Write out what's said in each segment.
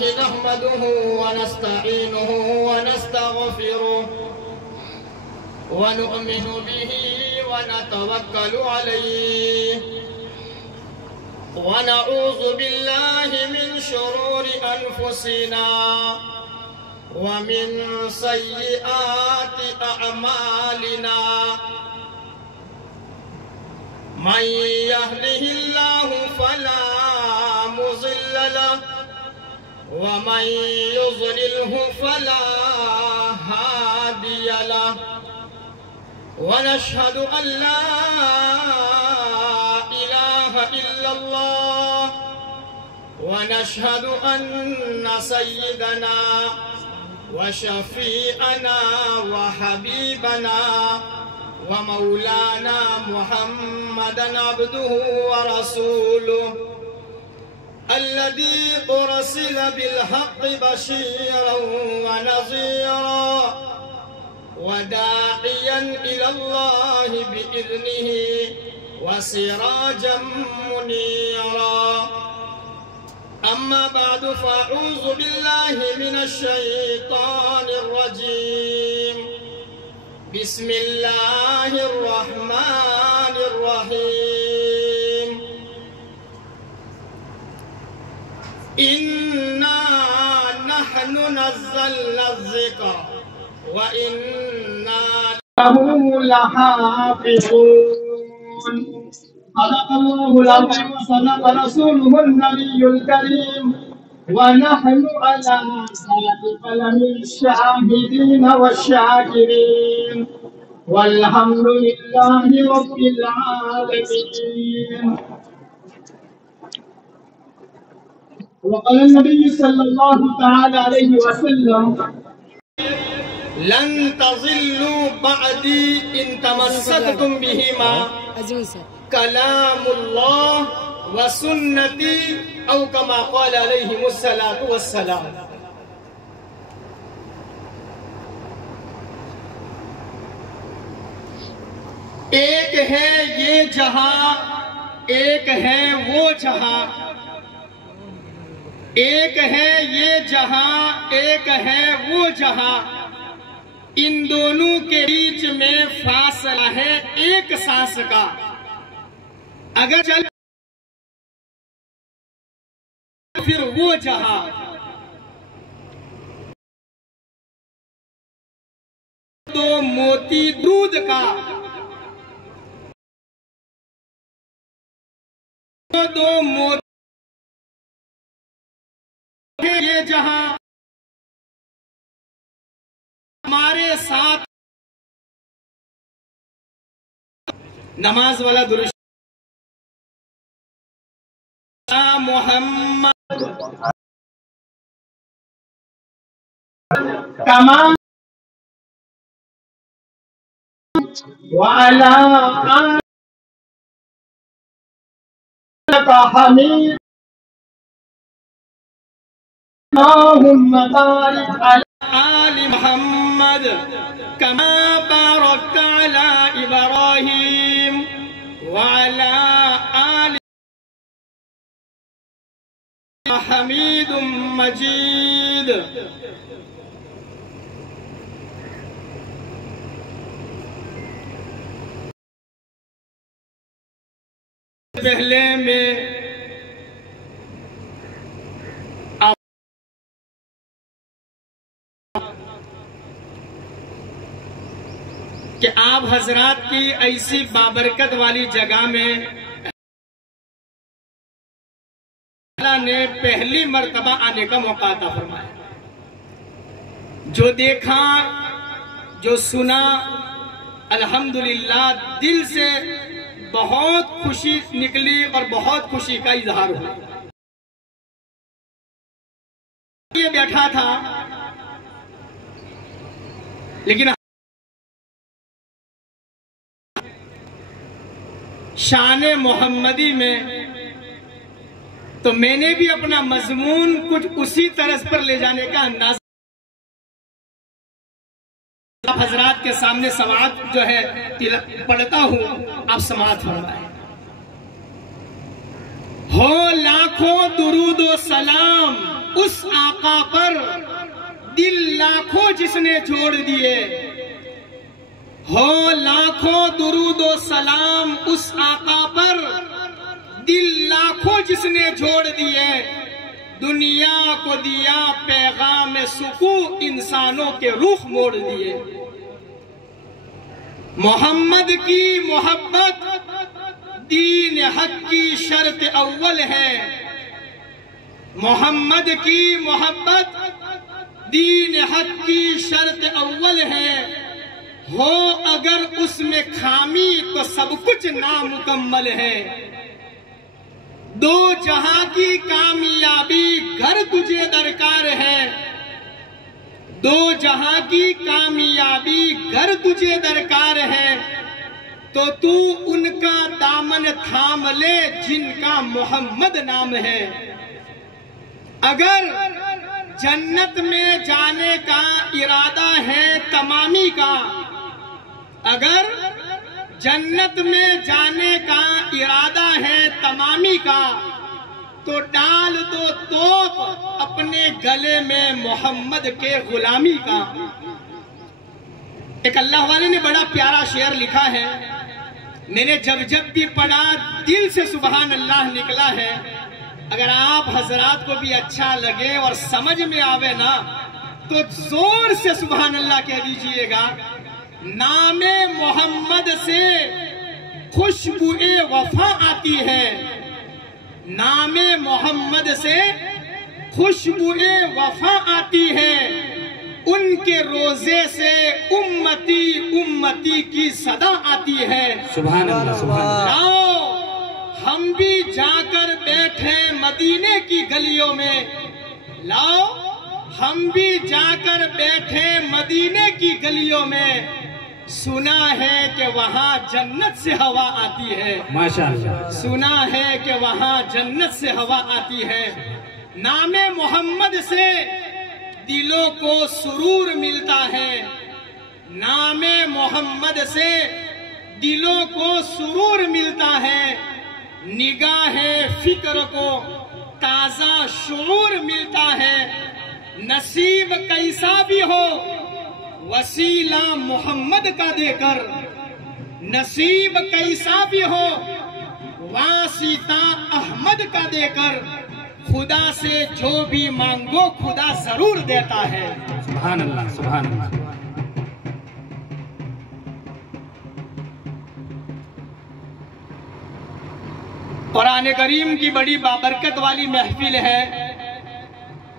نحمده ونستعينه ونستغفره ونؤمن به ونتوكل عليه ونعوذ بالله من شرور أنفسنا ومن سيئات أعمالنا من يهده الله فلا مضل له ومن يضلله فلا هادي له ونشهد أن لا إله إلا الله ونشهد أن سيدنا وشفيعنا وحبيبنا ومولانا محمدا عبده ورسوله الذي أرسل بالحق بشيرا ونذيرا وداعيا إلى الله بإذنه وسراجا منيرا أما بعد فأعوذ بالله من الشيطان الرجيم بسم الله الرحمن الرحيم إنا نحن نزلنا الذكر وإنا له لحافظون صدق الله العظيم وصدق رسوله النبي الكريم ونحن على ذلك لمن الشاهدين والشاكرين والحمد لله رب العالمين. وقال النبي صلى الله تعالى عليه وسلم لن تضلوا بعدي إن تمسكتم بهما كلام الله وسنتي أو كما قال عليهم الصلاة والسلام. ایک ہے یہ جہاں، ایک ہے وہ جہاں، ایک ہے یہ جہاں، ایک ہے وہ جہاں، ان دونوں کے بیچ میں فاصلہ ہے ایک سانس کا. اگر چل پھر وہ جہاں تو موتی دودھ کا، دو موتی یہ جہاں ہمارے ساتھ نماز والا درست محمد تمام وعلى آلك حميد اللهم بارك على آل محمد كما باركت على إبراهيم وعلى آل حميد مجيد. پہلے میں کہ آپ حضرات کی ایسی بابرکت والی جگہ میں اللہ نے پہلی مرتبہ آنے کا موقع عطا فرمایا. جو دیکھا، جو سنا، الحمدللہ دل سے بہت خوشی نکلی اور بہت خوشی کا اظہار ہوا. یہ بیٹھا تھا لیکن شان محمدی میں تو میں نے بھی اپنا مضمون کچھ اسی طرز پر لے جانے کا انداز آپ حضرات کے سامنے سماعت جو ہے پڑھتا ہوں، آپ سماعت فرمائیں. ہو لاکھوں درود و سلام اس آقا پر دل لاکھوں جس نے جوڑ دیے، ہو لاکھوں درود و سلام اس آقا پر دل لاکھوں جس نے جوڑ دیے، دنیا کو دیا پیغام سکون انسانوں کے رخ موڑ دیے۔ محمد کی محبت دین حق کی شرط اول ہے، محمد کی محبت دین حق کی شرط اول ہے، ہو اگر اس میں خامی تو سب کچھ نامکمل ہے۔ دو جہاں کی کامیابی گھر تجھے درکار ہے، دو جہاں کی کامیابی گھر تجھے درکار ہے، تو تو ان کا دامن تھام لے جن کا محمد نام ہے۔ اگر جنت میں جانے کا ارادہ ہے تمامی کا، اگر جنت میں جانے کا ارادہ ہے تمامی کا، تو ڈال دو توپ اپنے گلے میں محمد کے غلامی کا۔ ایک اللہ والے نے بڑا پیارا شعر لکھا ہے، میں نے جب بھی پڑھا دل سے سبحان اللہ نکلا ہے۔ اگر آپ حضرات کو بھی اچھا لگے اور سمجھ میں آوے نا تو زور سے سبحان اللہ کہہ دیجئے گا۔ نام محمد سے خوشبوئے وفا آتی ہے، نام محمد سے خوشبوئے وفا آتی ہے، ان کے روزے سے امتی امتی کی صدا آتی ہے۔ سبحان اللہ سبحان اللہ۔ لاؤ ہم بھی جا کر بیٹھے مدینے کی گلیوں میں، لاؤ ہم بھی جا کر بیٹھے مدینے کی گلیوں میں، سنا ہے کہ وہاں جنت سے ہوا آتی ہے، ماشاءاللہ سنا ہے کہ وہاں جنت سے ہوا آتی ہے۔ نام محمد سے دلوں کو سرور ملتا ہے، نام محمد سے دلوں کو سرور ملتا ہے، نگاہ فکر کو تازہ شعور ملتا ہے۔ نصیب کیسا بھی ہو وسیلہ محمد کا دے کر، نصیب کیسا بھی ہو واسطہ احمد کا دے کر، خدا سے جو بھی مانگو خدا ضرور دیتا ہے۔ سبحان اللہ سبحان اللہ۔ قرآن کریم کی بڑی بابرکت والی محفل ہے،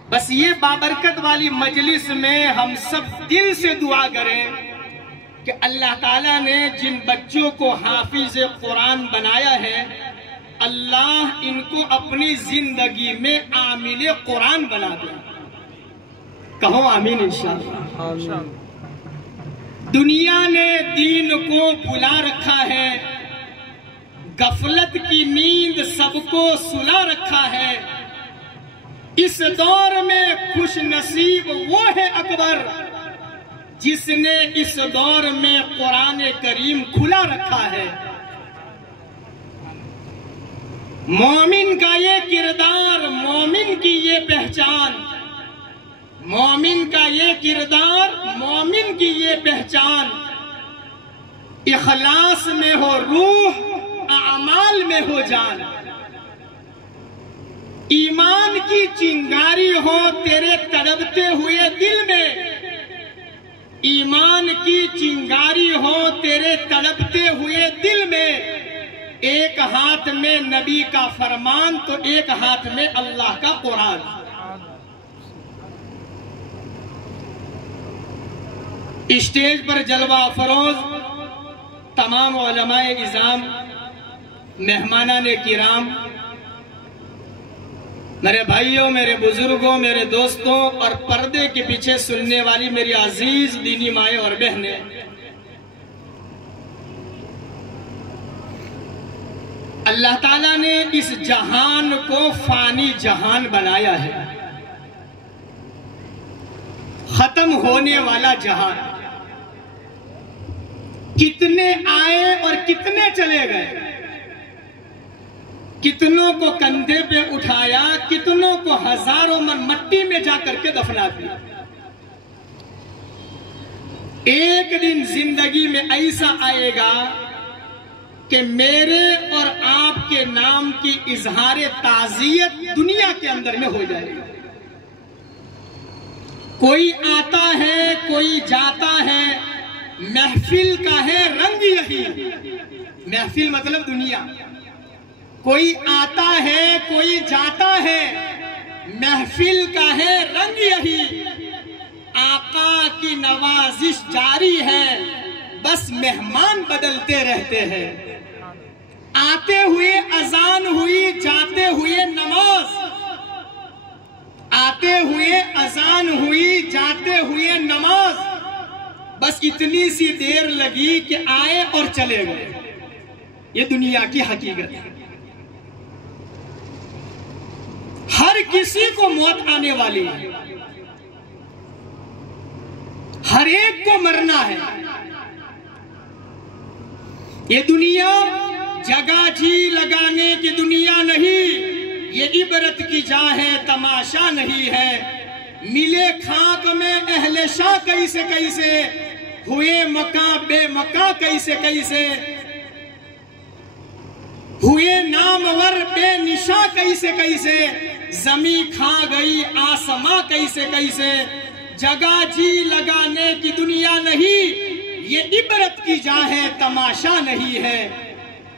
بس یہ بابرکت والی مجلس میں ہم سب دل سے دعا کریں کہ اللہ تعالیٰ نے جن بچوں کو حافظ قرآن بنایا ہے، اللہ ان کو اپنی زندگی میں عامل قرآن بنا دے۔ کہو آمین انشاءاللہ۔ دنیا نے دین کو بھلا رکھا ہے، غفلت کی نیند سب کو سلا رکھا ہے، اس دور میں خوش نصیب وہ ہے اکبر جس نے اس دور میں قرآن کریم کھلا رکھا ہے۔ مومن کا یہ کردار، مومن کی یہ پہچان، مومن کا یہ کردار، مومن کی یہ پہچان، اخلاص میں ہو روح، اعمال میں ہو جان۔ ایمان کی چنگاری ہو تیرے تڑپتے ہوئے دل میں، ایمان کی چنگاری ہو تیرے تڑپتے ہوئے دل میں، ایک ہاتھ میں نبی کا فرمان تو ایک ہاتھ میں اللہ کا قرآن۔ اسٹیج پر جلوہ افروز تمام علماء اعظام، مہمانان کرام، میرے بھائیوں، میرے بزرگوں، میرے دوستوں اور پردے کے پیچھے سننے والی میری عزیز دینی مائیں اور بہنیں، اللہ تعالیٰ نے اس جہان کو فانی جہان بنایا ہے، ختم ہونے والا جہان۔ کتنے آئے اور کتنے چلے گئے، کتنوں کو کندھے پہ اٹھایا، کتنوں کو ہزاروں من مٹی میں جا کر کے دفنا دیا۔ ایک دن زندگی میں ایسا آئے گا کہ میرے اور آپ کے نام کی اظہار تعزیت دنیا کے اندر میں ہو جائے گا۔ کوئی آتا ہے، کوئی جاتا ہے، محفل کا ہے رنگ یہی، محفل مطلب دنیا، کوئی آتا ہے کوئی جاتا ہے، محفل کا ہے رنگ یہی، آقا کی نوازش جاری ہے، بس مہمان بدلتے رہتے ہیں۔ آتے ہوئے اذان ہوئی، جاتے ہوئے نماز، آتے ہوئے اذان ہوئی، جاتے ہوئے نماز، بس اتنی سی دیر لگی کہ آئے اور چلے گئے۔ یہ دنیا کی حقیقت ہے۔ ہر کسی کو موت آنے والی ہے، ہر ایک کو مرنا ہے۔ یہ دنیا جگہ جی لگانے کی دنیا نہیں، یہ عبرت کی جا ہے، تماشا نہیں ہے۔ ملے خاک میں اہل شاہ کیسے کیسے، ہوئے مکاں بے مکاں کیسے کیسے، ہوئے نامور بے نشاں کیسے کیسے، زمین کھا گئی آسماں کیسے کیسے۔ جگہ جی لگانے کی دنیا نہیں، یہ عبرت کی جا ہے، تماشا نہیں ہے۔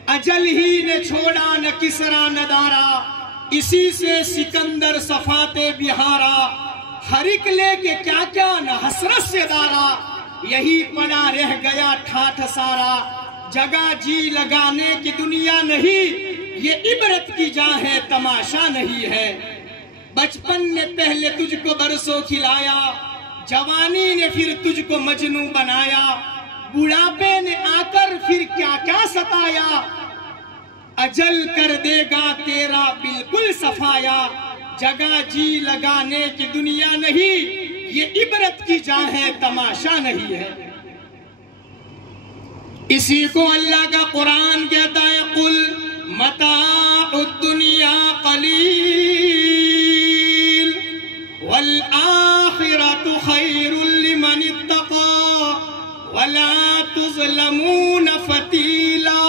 اجل ہی نے چھوڑا نہ کسرا نہ دارا، اسی سے سکندر صفات بہارا۔ ہر ایک لے کے کیا کیا نہ حسرت سے دارا، یہی پڑا رہ گیا ٹھاٹھ سارا۔ جگہ جی لگانے کی دنیا نہیں، یہ عبرت کی جا ہے، تماشا نہیں ہے۔ بچپن نے پہلے تجھ کو برسوں کھلایا، جوانی نے پھر تجھ کو مجنوں بنایا، بڑھاپے نے آ کر پھر کیا کیا ستایا، اجل کر دے گا تیرا بالکل صفایا۔ جگہ جی لگانے کی دنیا نہیں، یہ عبرت کی جا ہے، تماشا نہیں ہے۔ اسی کو اللہ کا قرآن کہتا ہے، قل متاع الدنیا قلیل والآخرۃ خیر لمن اتقى ولا تظلمون فتیلا۔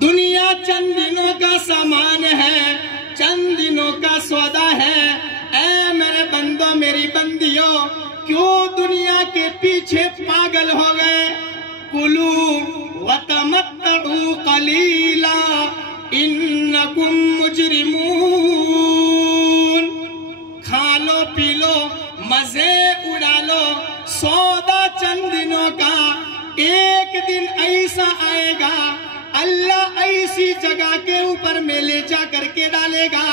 دنیا چند دنوں کا سامان ہے، چند دنوں کا سودا ہے۔ اے میرے بندوں میری بندیوں، کیوں دنیا کے پیچھے پاگل ہو گئے؟ کلوا وتمتعوا قلیلا انکم مجرمون۔ کھا لو پی لو، مزے اڑا لو، سودا چند دنوں کا، ایک دن ایسا آئے گا اللہ ایسی جگہ کے اوپر میں لے جا کر کے ڈالے گا،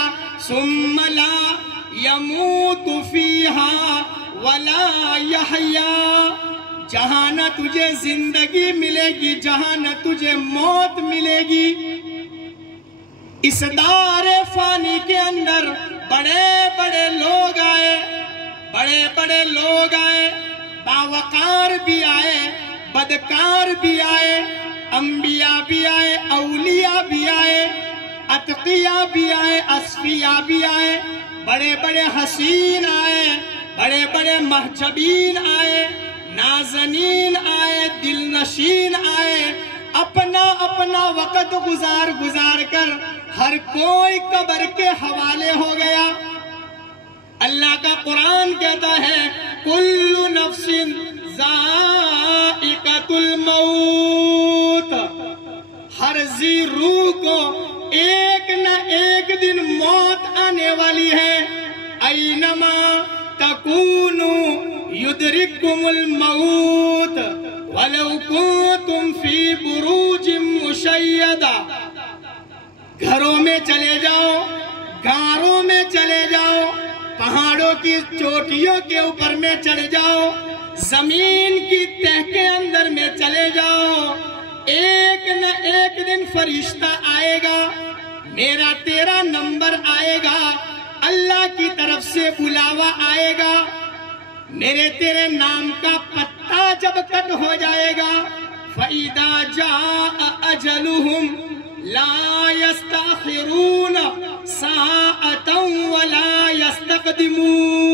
ثم لا یموت فیہا ولا یحیا، جہاں نہ تجھے زندگی ملے گی، جہاں نہ تجھے موت ملے گی۔ اس دار فانی کے اندر بڑے بڑے لوگ آئے، بڑے بڑے لوگ آئے، باوقار بھی آئے، بدکار بھی آئے، انبیاء بھی آئے، اولیاء بھی آئے، اتقیاء بھی آئے، اصفیاء بھی آئے، بڑے بڑے حسین آئے، بڑے بڑے محجبین آئے، نازنین آئے، دل نشین آئے، اپنا اپنا وقت گزار گزار کر ہر کوئی قبر کے حوالے ہو گیا۔ اللہ کا قرآن کہتا ہے، کل نفس ذائقۃ الموت، ہر ذی روح کو ایک نہ ایک دن موت آنے والی ہے۔ اینما تکونوا یدرککم الموت ولو کنتم فی بروج مشیدہ۔ گھروں میں چلے جاؤ، غاروں میں چلے جاؤ، پہاڑوں کی چوٹیوں کے اوپر میں چڑھ جاؤ، زمین کی تہ کے اندر میں چلے جاؤ، ایک نہ ایک دن فرشتہ آئے گا، میرا تیرا نمبر آئے گا، اللہ کی طرف سے بلاوا آئے گا، میرے تیرے نام کا پتہ جب کٹ ہو جائے گا، فَإِذَا جَاءَ أَجَلُهُمْ لا یستاخرون ساعۃ ولا یستقدمون،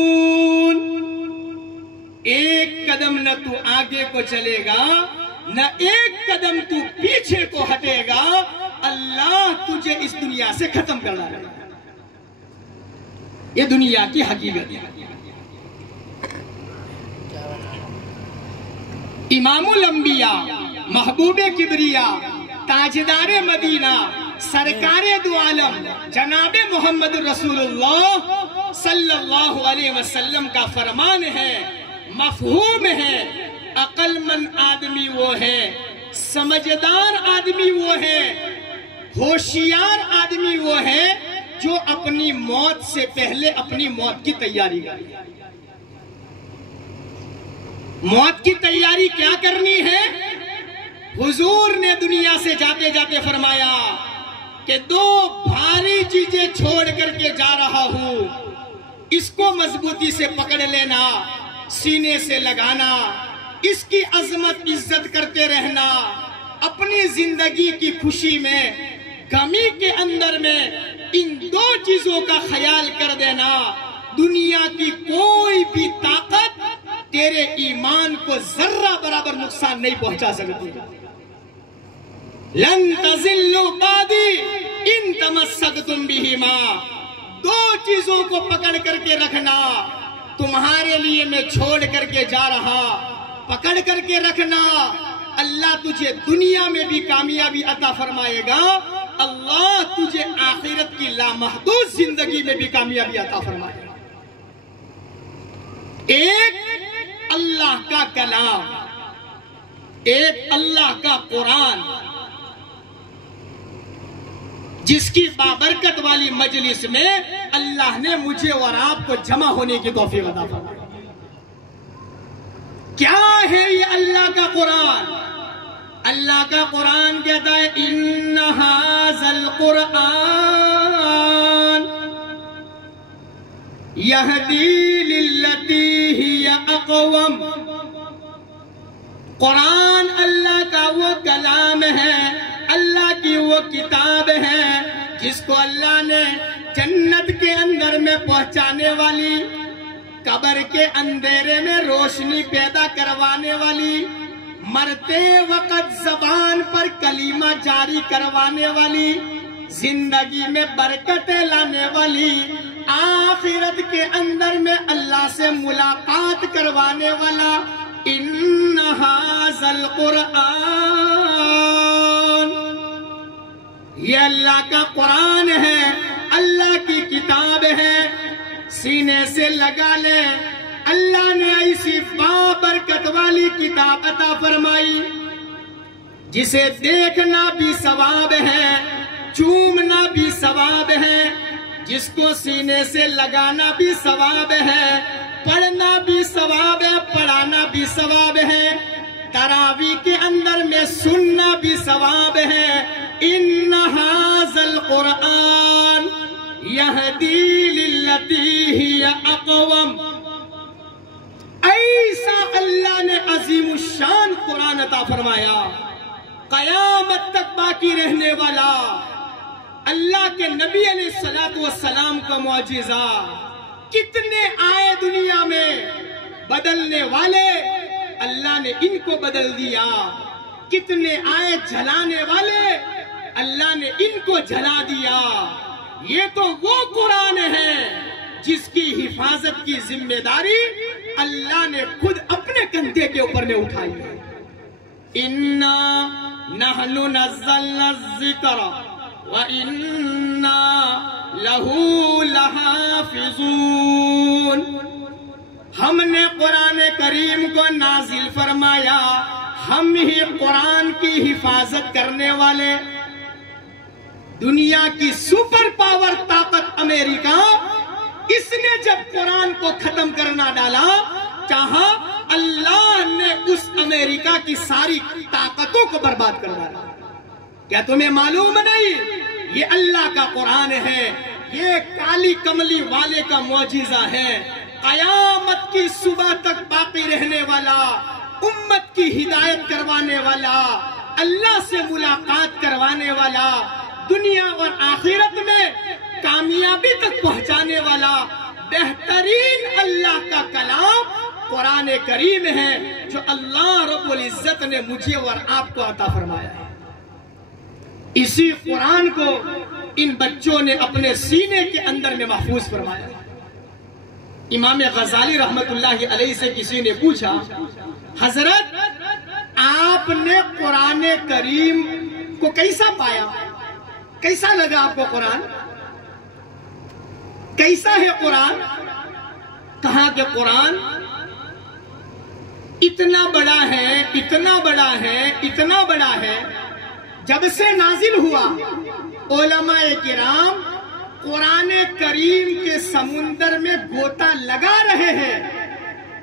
ایک قدم نہ تو آگے کو چلے گا نہ ایک قدم تو پیچھے کو ہٹے گا، اللہ تجھے اس دنیا سے ختم کر ڈالے گا۔ یہ دنیا کی حقیقت ہے۔ امام الانبیاء، محبوب کبریا، تاجدار مدینہ، سرکار دو عالم جناب محمد رسول اللہ صلی اللہ علیہ وسلم کا فرمان ہے، مفہوم ہے، عقل مند آدمی وہ ہے، سمجھدار آدمی وہ ہے، ہوشیار آدمی وہ ہے جو اپنی موت سے پہلے اپنی موت کی تیاری کرے۔ موت کی تیاری کیا کرنی ہے؟ حضور نے دنیا سے جاتے جاتے فرمایا کہ دو بھاری چیزیں چھوڑ کر کے جا رہا ہوں، اس کو مضبوطی سے پکڑ لینا، سینے سے لگانا، اس کی عظمت عزت کرتے رہنا، اپنی زندگی کی خوشی میں، غمی کے اندر میں ان دو چیزوں کا خیال کر دینا۔ دنیا کی کوئی بھی طاقت تیرے ایمان کو ذرہ برابر نقصان نہیں پہنچا سکتی۔ لن تزلوا بعدی ان تمسکتم بہما، دو چیزوں کو پکڑ کر کے رکھنا، تمہارے لیے میں چھوڑ کر کے جا رہا، پکڑ کر کے رکھنا، اللہ تجھے دنیا میں بھی کامیابی عطا فرمائے گا، اللہ تجھے آخرت کی لامحدود زندگی میں بھی کامیابی عطا فرمائے گا۔ ایک اللہ کا کلام، ایک اللہ کا قرآن، جس کی بابرکت والی مجلس میں اللہ نے مجھے اور آپ کو جمع ہونے کی توفیق عطا فرمائی۔ کیا ہے یہ اللہ کا قرآن؟ اللہ کا قرآن کہتا ہے ان ھذا القرآن یہدی للتی ہی اقوم، قرآن اللہ کا وہ کلام ہے، اللہ کی وہ کتاب ہے جس کو اللہ نے جنت کے اندر میں پہنچانے والی، قبر کے اندھیرے میں روشنی پیدا کروانے والی، مرتے وقت زبان پر کلمہ جاری کروانے والی، زندگی میں برکتیں لانے والی، آخرت کے اندر میں اللہ سے ملاقات کروانے والا، ان ھذا القرآن، یہ اللہ کا قرآن ہے، اللہ کی کتاب ہے، سینے سے لگا لے۔ اللہ نے ایسی بابرکت والی کتاب عطا فرمائی جسے دیکھنا بھی ثواب ہے، چومنا بھی ثواب ہے، جس کو سینے سے لگانا بھی ثواب ہے، پڑھنا بھی ثواب ہے، پڑھانا بھی ثواب ہے، تراویح کے اندر میں سننا بھی ثواب ہے۔ ان ھذا القرآن یہدی للتی ہی اقوم، ایسا اللہ نے عظیم الشان قرآن عطا فرمایا، قیامت تک باقی رہنے والا، اللہ کے نبی علیہ السلام کا معجزہ۔ کتنے آئے دنیا میں بدلنے والے، اللہ نے ان کو بدل دیا، کتنے آئے جلانے والے، اللہ نے ان کو جلا دیا۔ یہ تو وہ قرآن ہے جس کی حفاظت کی ذمہ داری اللہ نے خود اپنے کندھے کے اوپر میں اٹھائی ہے۔ اِنَّا نَحْنُ نَزَّلْنَا الذِّكْرَ وَإِنَّا لَهُ لَحَافِظُونَ، ہم نے قرآن کریم کو نازل فرمایا، ہم ہی قرآن کی حفاظت کرنے والے۔ دنیا کی سپر پاور طاقت امریکہ، اس نے جب قرآن کو ختم کرنا ڈالا چاہا، اللہ نے اس امریکہ کی ساری طاقتوں کو برباد کر ڈالا۔ کیا تمہیں معلوم نہیں یہ اللہ کا قرآن ہے، یہ کالی کملی والے کا معجزہ ہے، قیامت کی صبح تک باقی رہنے والا، امت کی ہدایت کروانے والا، اللہ سے ملاقات کروانے والا، دنیا اور آخرت میں کامیابی تک پہنچانے والا بہترین اللہ کا کلام قرآن کریم ہے جو اللہ رب العزت نے مجھے اور آپ کو عطا فرمایا ہے۔ اسی قرآن کو ان بچوں نے اپنے سینے کے اندر میں محفوظ فرمایا۔ امام غزالی رحمت اللہ علیہ سے کسی نے پوچھا، حضرت آپ نے قرآن کریم کو کیسا پایا، کیسا لگا آپ کو قرآن، کیسا ہے قرآن؟ کہا کہ قرآن اتنا بڑا ہے، اتنا بڑا ہے، اتنا بڑا ہے، جب سے نازل ہوا علماء کرام قرآن کریم کے سمندر میں گوتا لگا رہے ہیں،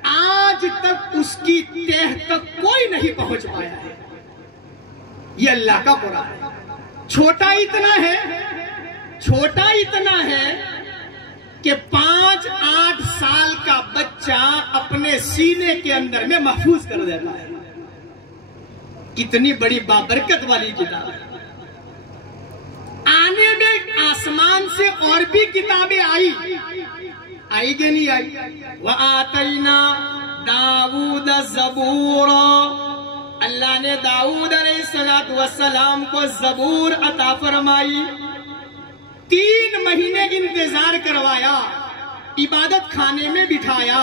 آج تک اس کی تہ تک کوئی نہیں پہنچ پایا ہے۔ یہ اللہ کا قرآن ہے، چھوٹا اتنا ہے، چھوٹا اتنا ہے کہ 5-8 سال کا بچہ اپنے سینے کے اندر میں محفوظ کر دیتا ہے۔ کتنی بڑی بابرکت والی کتاب ہے۔ آنے میں آسمان سے اور بھی کتابیں آئی کہ نہیں آئی؟ وَآتَيْنَا دَاوُودَ زَبُورًا، اللہ نے داؤد علیہ السلام کو زبور عطا فرمائی۔ 3 مہینے انتظار کروایا، عبادت خانے میں بٹھایا،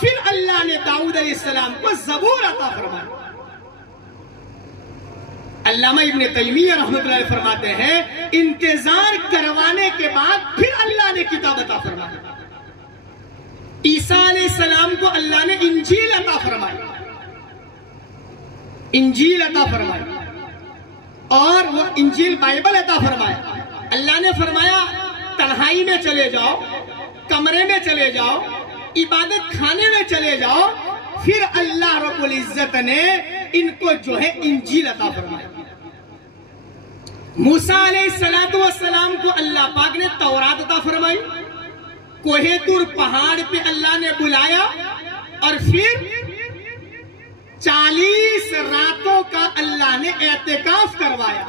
پھر اللہ نے داؤد علیہ السلام کو زبور عطا فرمایا۔ علامہ ابن تیمیہ رحمۃ اللہ علیہ فرماتے ہیں انتظار کروانے کے بعد پھر اللہ نے کتاب عطا فرمائی۔ عیسیٰ علیہ السلام کو اللہ نے انجیل عطا فرمائی، انجیل عطا فرمائی، اور وہ انجیل بائبل عطا فرمایا۔ اللہ نے فرمایا تنہائی میں چلے جاؤ، کمرے میں چلے جاؤ، عبادت خانے میں چلے جاؤ، پھر اللہ رب العزت نے ان کو جو ہے انجیل عطا فرمایا۔ موسیٰ علیہ السلام کو اللہ پاک نے تورات عطا فرمائی، کوہ طور پہاڑ پہ اللہ نے بلایا، اور پھر 40 راتوں کا اللہ نے اعتکاف کروایا،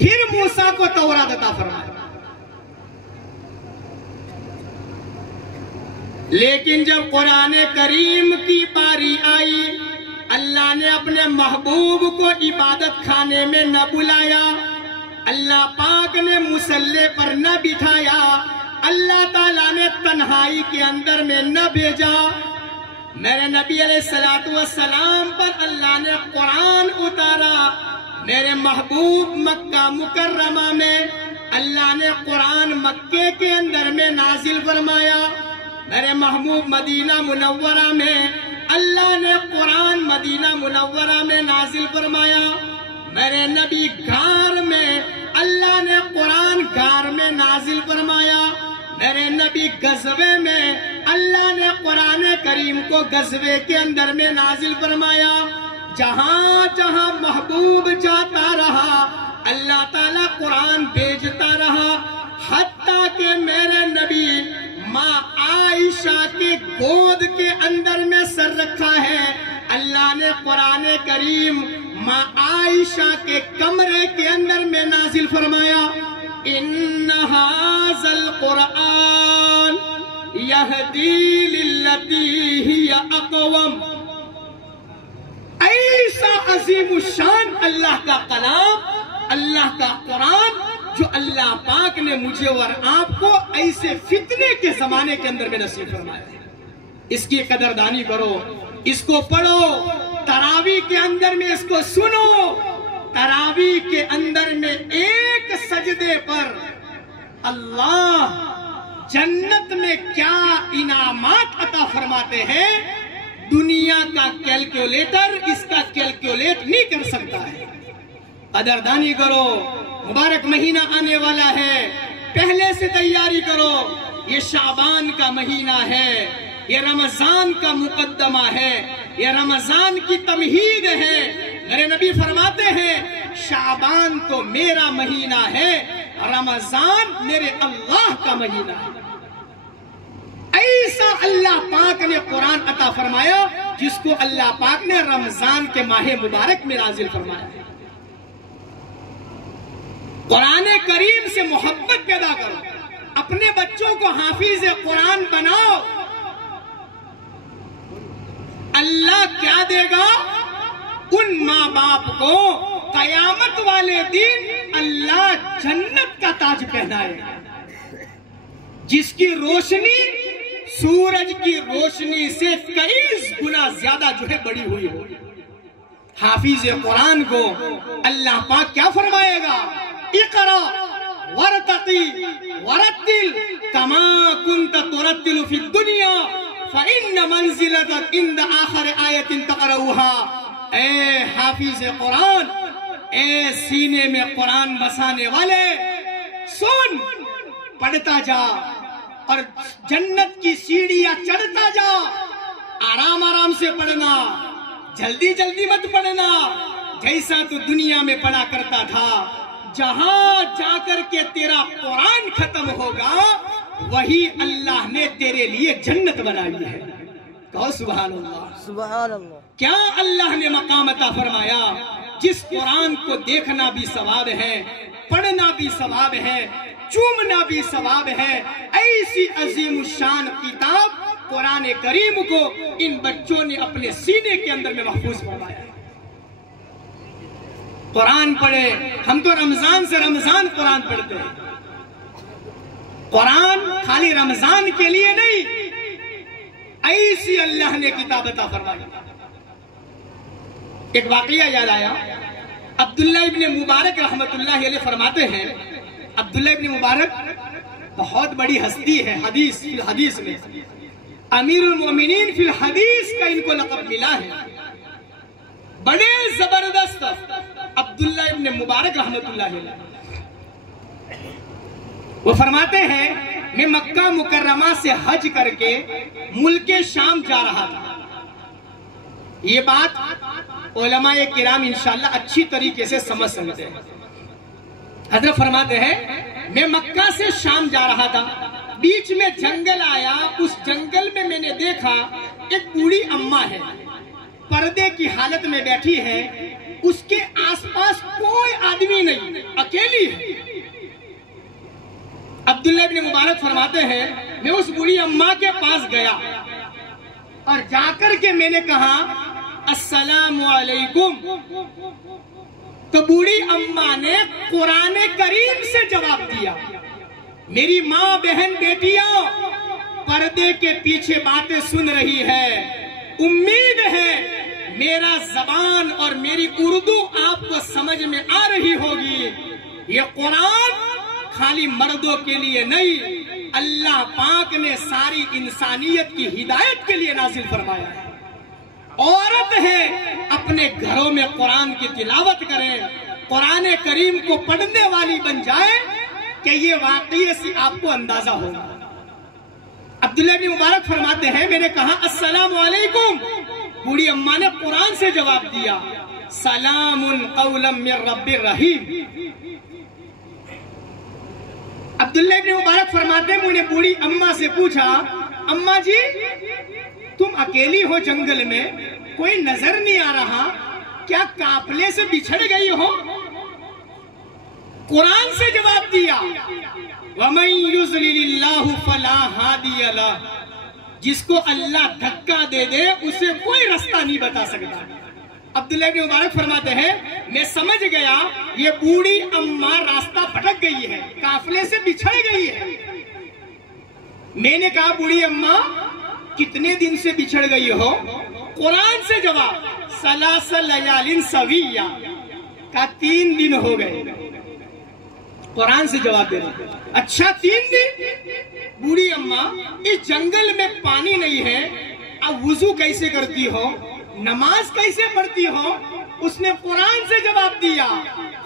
پھر موسیٰ کو تورات عطا فرمایا۔ لیکن جب قرآن کریم کی باری آئی، اللہ نے اپنے محبوب کو عبادت خانے میں نہ بلایا، اللہ پاک نے مصلی پر نہ بٹھایا، اللہ تعالیٰ نے تنہائی کے اندر میں نہ بھیجا۔ میرے نبی علیہ السلام پر اللہ نے قرآن اتارا، میرے محبوب مکہ مکرمہ میں اللہ نے قرآن مکے کے اندر میں نازل فرمایا، میرے محبوب مدینہ منورہ میں اللہ نے قرآن مدینہ منورہ میں نازل فرمایا، میرے نبی غار میں اللہ نے قرآن غار میں نازل فرمایا، میرے نبی غزوے میں اللہ نے قرآن کریم کو غزوے کے اندر میں نازل فرمایا۔ جہاں جہاں محبوب جاتا رہا اللہ تعالیٰ قرآن بھیجتا رہا، حتیٰ کہ میرے نبی ماں عائشہ کے گود کے اندر میں سر رکھا ہے، اللہ نے قرآن کریم ماں عائشہ کے کمرے کے اندر میں نازل فرمایا۔ ان ھذا القرآن یہدی للتی ہی اقوم، ایسا عظیم الشان اللہ کا کلام، اللہ کا قرآن جو اللہ پاک نے مجھے اور آپ کو ایسے فتنے کے زمانے کے اندر میں نصیب فرمایا ہے۔ اس کی قدردانی کرو، اس کو پڑھو، تراویح کے اندر میں اس کو سنو، تراویح کے اندر میں ایک سجدے پر اللہ جنت میں کیا انعامات عطا فرماتے ہیں، دنیا کا کیلکولیٹر اس کا کیلکولیٹ نہیں کر سکتا ہے۔ قدردانی کرو، مبارک مہینہ آنے والا ہے، پہلے سے تیاری کرو، یہ شعبان کا مہینہ ہے، یہ رمضان کا مقدمہ ہے، یہ رمضان کی تمہید ہے۔ میرے نبی فرماتے ہیں شعبان تو میرا مہینہ ہے، رمضان میرے اللہ کا مہینہ ہے۔ ایسا اللہ پاک نے قرآن عطا فرمایا جس کو اللہ پاک نے رمضان کے ماہ مبارک میں نازل فرمایا ہے۔ قرآن کریم سے محبت پیدا کرو، اپنے بچوں کو حافظ قرآن بناؤ۔ اللہ کیا دے گا؟ ان ماں باپ کو قیامت والے دن اللہ جنت کا تاج پہنائے گا، جس کی روشنی سورج کی روشنی سے کئی گنا زیادہ جو ہے بڑی ہوئی ہو۔ حافظ قرآن کو اللہ پاک کیا فرمائے گا؟ اقرا ورتقی ورتل کما کنت ترتل فی الدنیا فإن منزلتک عند آخر آیت تقرؤها۔ اے حافظ قرآن، اے سینے میں قرآن بسانے والے، سن، پڑھتا جا اور جنت کی سیڑھیاں چڑھتا جا۔ آرام آرام سے پڑھنا، جلدی جلدی مت پڑھنا، جیسا تو دنیا میں پڑھا کرتا تھا۔ جہاں جا کر کے تیرا قرآن ختم ہوگا وہی اللہ نے تیرے لیے جنت بنائی ہے۔ کہو سبحان اللہ۔ سبحان اللہ۔ کیا اللہ نے مقام عطا فرمایا؟ جس قرآن کو دیکھنا بھی ثواب ہے، پڑھنا بھی ثواب ہے، چومنا بھی ثواب ہے، ایسی عظیم الشان کتاب قرآن کریم کو ان بچوں نے اپنے سینے کے اندر میں محفوظ فرمایا۔ قرآن پڑھے، ہم تو رمضان سے رمضان قرآن پڑھتے ہیں۔ قرآن خالی رمضان کے لیے نہیں، ایسی اللہ نے کتاب عطا فرمائی۔ ایک واقعہ یاد آیا، عبداللہ ابن مبارک رحمت اللہ علیہ فرماتے ہیں، عبداللہ ابن مبارک بہت بڑی ہستی ہے حدیث میں، امیر المومنین فی الحدیث کا ان کو لقب ملا ہے۔ بڑے زبردست عبداللہ ابن مبارک رحمت اللہ علیہ، وہ فرماتے ہیں میں مکہ مکرمہ سے حج کر کے ملک شام جا رہا تھا۔ یہ بات علماء کرام انشاءاللہ اچھی طریقے سے سمجھ سکتے ہیں۔ حضرت فرماتے ہیں میں مکہ سے شام جا رہا تھا، بیچ میں جنگل آیا، اس جنگل میں میں نے دیکھا ایک بوڑھی اماں ہے، پردے کی حالت میں بیٹھی ہے، اس کے آس پاس کوئی آدمی نہیں، اکیلی ہے۔ عبداللہ ابن مبارک فرماتے ہیں میں اس بوڑھی اماں کے پاس گیا اور جا کر کے میں نے کہا السلام علیکم، تو بوڑھی اماں نے قرآن کریم سے جواب دیا۔ میری ماں بہن بیٹیاں پردے کے پیچھے باتیں سن رہی ہے، امید ہے میرا زبان اور میری اردو آپ کو سمجھ میں آ رہی ہوگی۔ یہ قرآن خالی مردوں کے لیے نہیں، اللہ پاک نے ساری انسانیت کی ہدایت کے لیے نازل فرمایا ہے۔ عورت ہے اپنے گھروں میں قرآن کی تلاوت کریں، قرآن کریم کو پڑھنے والی بن جائے کہ یہ واقعی سے آپ کو اندازہ ہوگا۔ عبداللہ بن مبارک فرماتے ہیں میں نے کہا السلام علیکم، بوڑھی اماں نے قرآن سے جواب دیا سلام قولا من رب الرحیم۔ عبداللہ بن مبارک فرماتے ہیں میں نے بوڑھی اماں سے پوچھا اماں جی تم اکیلی ہو جنگل میں، کوئی نظر نہیں آ رہا، کیا قافلے سے بچھڑ گئی ہو؟ قرآن سے جواب دیا وَمَن يُضْلِلِ اللَّهُ فَلَا هَادِيَ لَهُ، جس کو اللہ دھکا دے دے اسے کوئی رستہ نہیں بتا سکتا۔ عبداللہ بن مبارک فرماتے ہیں میں سمجھ گیا یہ بوڑھی اماں راستہ بھٹک گئی ہے، قافلے سے بچھڑ گئی ہے۔ میں نے کہا بوڑھی اماں کتنے دن سے بچھڑ گئی ہو؟ قرآن سے جواب ثلاث لیال سویہ، کہا 3 دن ہو گئے۔ قرآن سے جواب دے رہے اچھا 3 دن؟ بوڑھی اماں اس جنگل میں پانی نہیں ہے، اب وضو کیسے کرتی ہو، نماز کیسے پڑھتی ہو؟ اس نے قرآن سے جواب دیا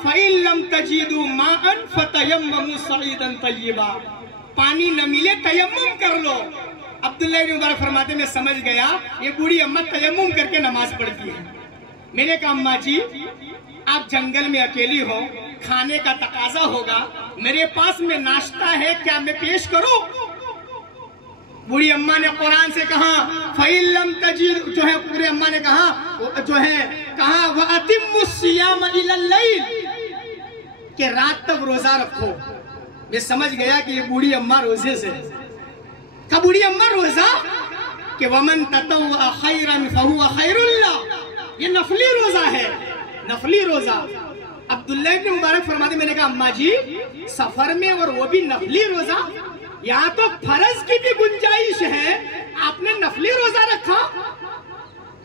فَإِن لَمْ تَجِدُوا مَاءً فَتَيَمَّمُوا صَعِيدًا طَيِّبًا، پانی نہ ملے تیمم کر لو۔ عبداللہ بن مبارک فرماتے میں سمجھ گیا یہ بوڑھی اماں تیمم کر کے نماز پڑھتی ہے۔ میں نے کہا اماں جی آپ جنگل میں اکیلی ہو، کھانے کا تقاضا ہوگا، میرے پاس میں ناشتہ ہے، کیا میں پیش کروں؟ بوڑھی اماں نے قرآن سے کہا فَإِن لَمْ تَجِدْ، جو ہے بوڑھی اماں نے کہا وَأَتِمُّ الصِّيَامَ إِلَى اللَّيْلِ، کہ رات تک روزہ رکھو. میں سمجھ گیا کہ یہ بوڑھی اماں روزے سے. کہا بوڑھی اماں روزہ کہ وَمَن تَطَوَّعَ خَيْرًا فَهُوَ خَيْرٌ لَهُ، یہ نفلی روزہ ہے، نفلی روزہ. عبداللہ ابن مبارک فرماتے میں نے کہا اماں جی سفر میں اور وہ بھی نفلی روزہ، یہاں تو فرض کی بھی گنجائش ہے، آپ نے نفلی روزہ رکھا.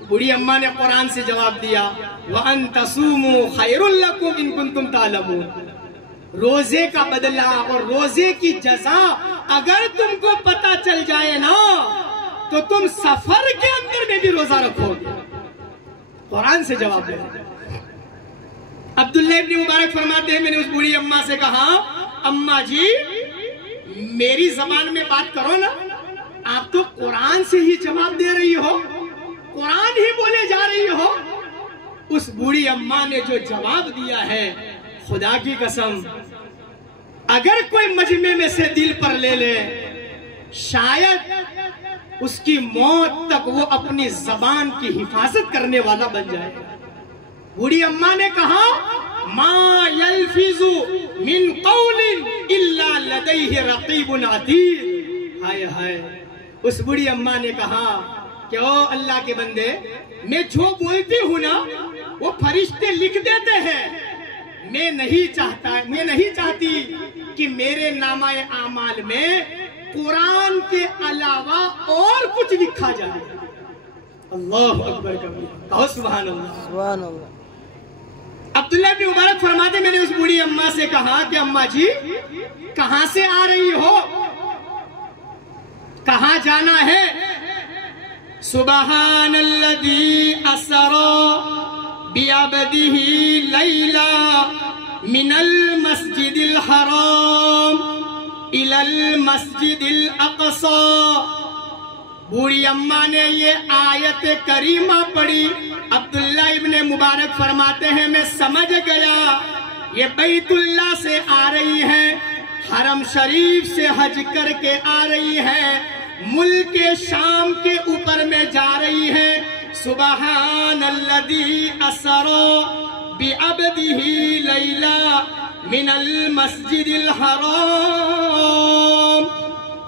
بوڑھی اماں نے قرآن سے جواب دیا وَأَن تَصُومُوا خَيْرٌ لَكُمْ إِن كُنتُمْ تَعْلَمُونَ. روزے کا بدلہ اور روزے کی جزا اگر تم کو پتہ چل جائے نا تو تم سفر کے اندر میں بھی روزہ رکھو گے. قرآن سے جواب دیا. عبداللہ ابن مبارک فرماتے ہیں میں نے اس بوڑھی اماں سے کہا اماں جی میری زبان میں بات کرو نا، آپ تو قرآن سے ہی جواب دے رہی ہو، قرآن ہی بولے جا رہی ہو. اس بوڑھی اماں نے جو جواب دیا ہے خدا کی قسم اگر کوئی مجمع میں سے دل پر لے لے شاید اس کی موت تک وہ اپنی زبان کی حفاظت کرنے والا بن جائے. بوڑھی اماں نے کہا ما یلفظ من قول الا لدیہ رقیب عتید. ہائے ہائے. اس بوڑھی اماں نے کہا کہ او اللہ کے بندے میں جو بولتی ہوں نا وہ فرشتے لکھ دیتے ہیں. میں نہیں چاہتی کہ میرے نامہ اعمال میں قرآن کے علاوہ اور کچھ لکھا جائے. اللہ اکبر کبیر. کہو سبحان اللہ. سبحان اللہ. عبداللہ بن مبارک فرماتے میں نے اس بوڑھی اماں سے کہا کہ اماں جی کہاں سے آ رہی ہو، کہاں جانا ہے؟ سبحان الذی اسری بعبدہ لیلا من المسجد الحرام الی المسجد الاقصی. بوڑھی اماں نے یہ آیت کریمہ پڑھی. عبداللہ ابن مبارک فرماتے ہیں میں سمجھ گیا یہ بیت اللہ سے آ رہی ہے، حرم شریف سے حج کر کے آ رہی ہے، ملک شام کے اوپر میں جا رہی ہے. سبحان الذی اسری بعبدہ لیلا من المسجد الحرام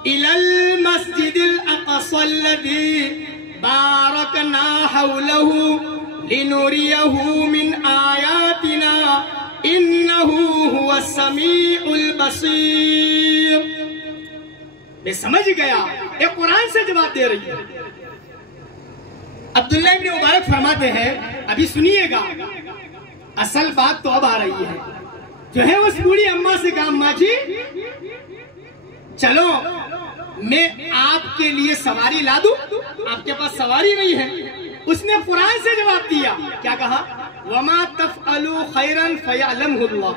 الی المسجد الاقصی الذی بارکنا حولہ لنریہ من آیاتنا انہ هو السمیع البصیر. میں سمجھ گیا یہ قرآن سے جواب دے رہی ہے. عبداللہ ابن مبارک فرماتے ہیں ابھی سنیے گا اصل بات تو اب آ رہی ہے. جو ہے اس بوڑھی اماں سے کہا اماں جی چلو میں آپ کے لیے سواری لا دوں، آپ کے پاس سواری نہیں ہے. اس نے قرآن سے جواب دیا کیا کہا وَمَا تَفْعَلُوا خَيْرًا فَيَعْلَمْهُ اللَّهُ.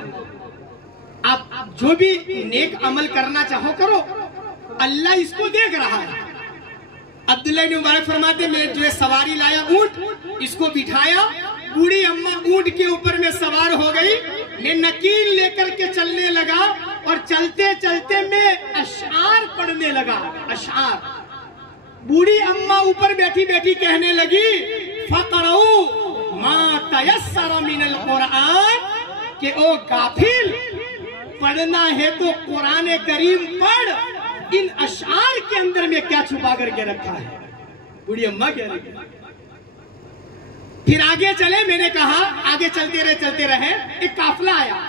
آپ جو بھی نیک عمل کرنا چاہو کرو، اللہ اس کو دیکھ رہا ہے. عبداللہ بن مبارک فرماتے میں جو سواری لایا اونٹ، اس کو بٹھایا، بوڑھی اماں اونٹ کے اوپر میں سوار ہو گئی. میں نکیل لے کر کے چلنے لگا اور چلتے چلتے میں اشعار پڑھنے لگا. اشعار. بوڑھی اماں اوپر بیٹھی بیٹھی کہنے لگی فَقْرَؤُوا مَا تَيَسَّرَ مِنَ الْقُرْآنِ کہ او غافل پڑھنا ہے تو قرآن کریم پڑھ. ان اشعار کے اندر میں کیا چھپا کر کے رکھا ہے. بوڑھی اماں کہہ رہی ہے. پھر آگے چلے. میں نے کہا آگے چلتے رہے. ایک قافلہ آیا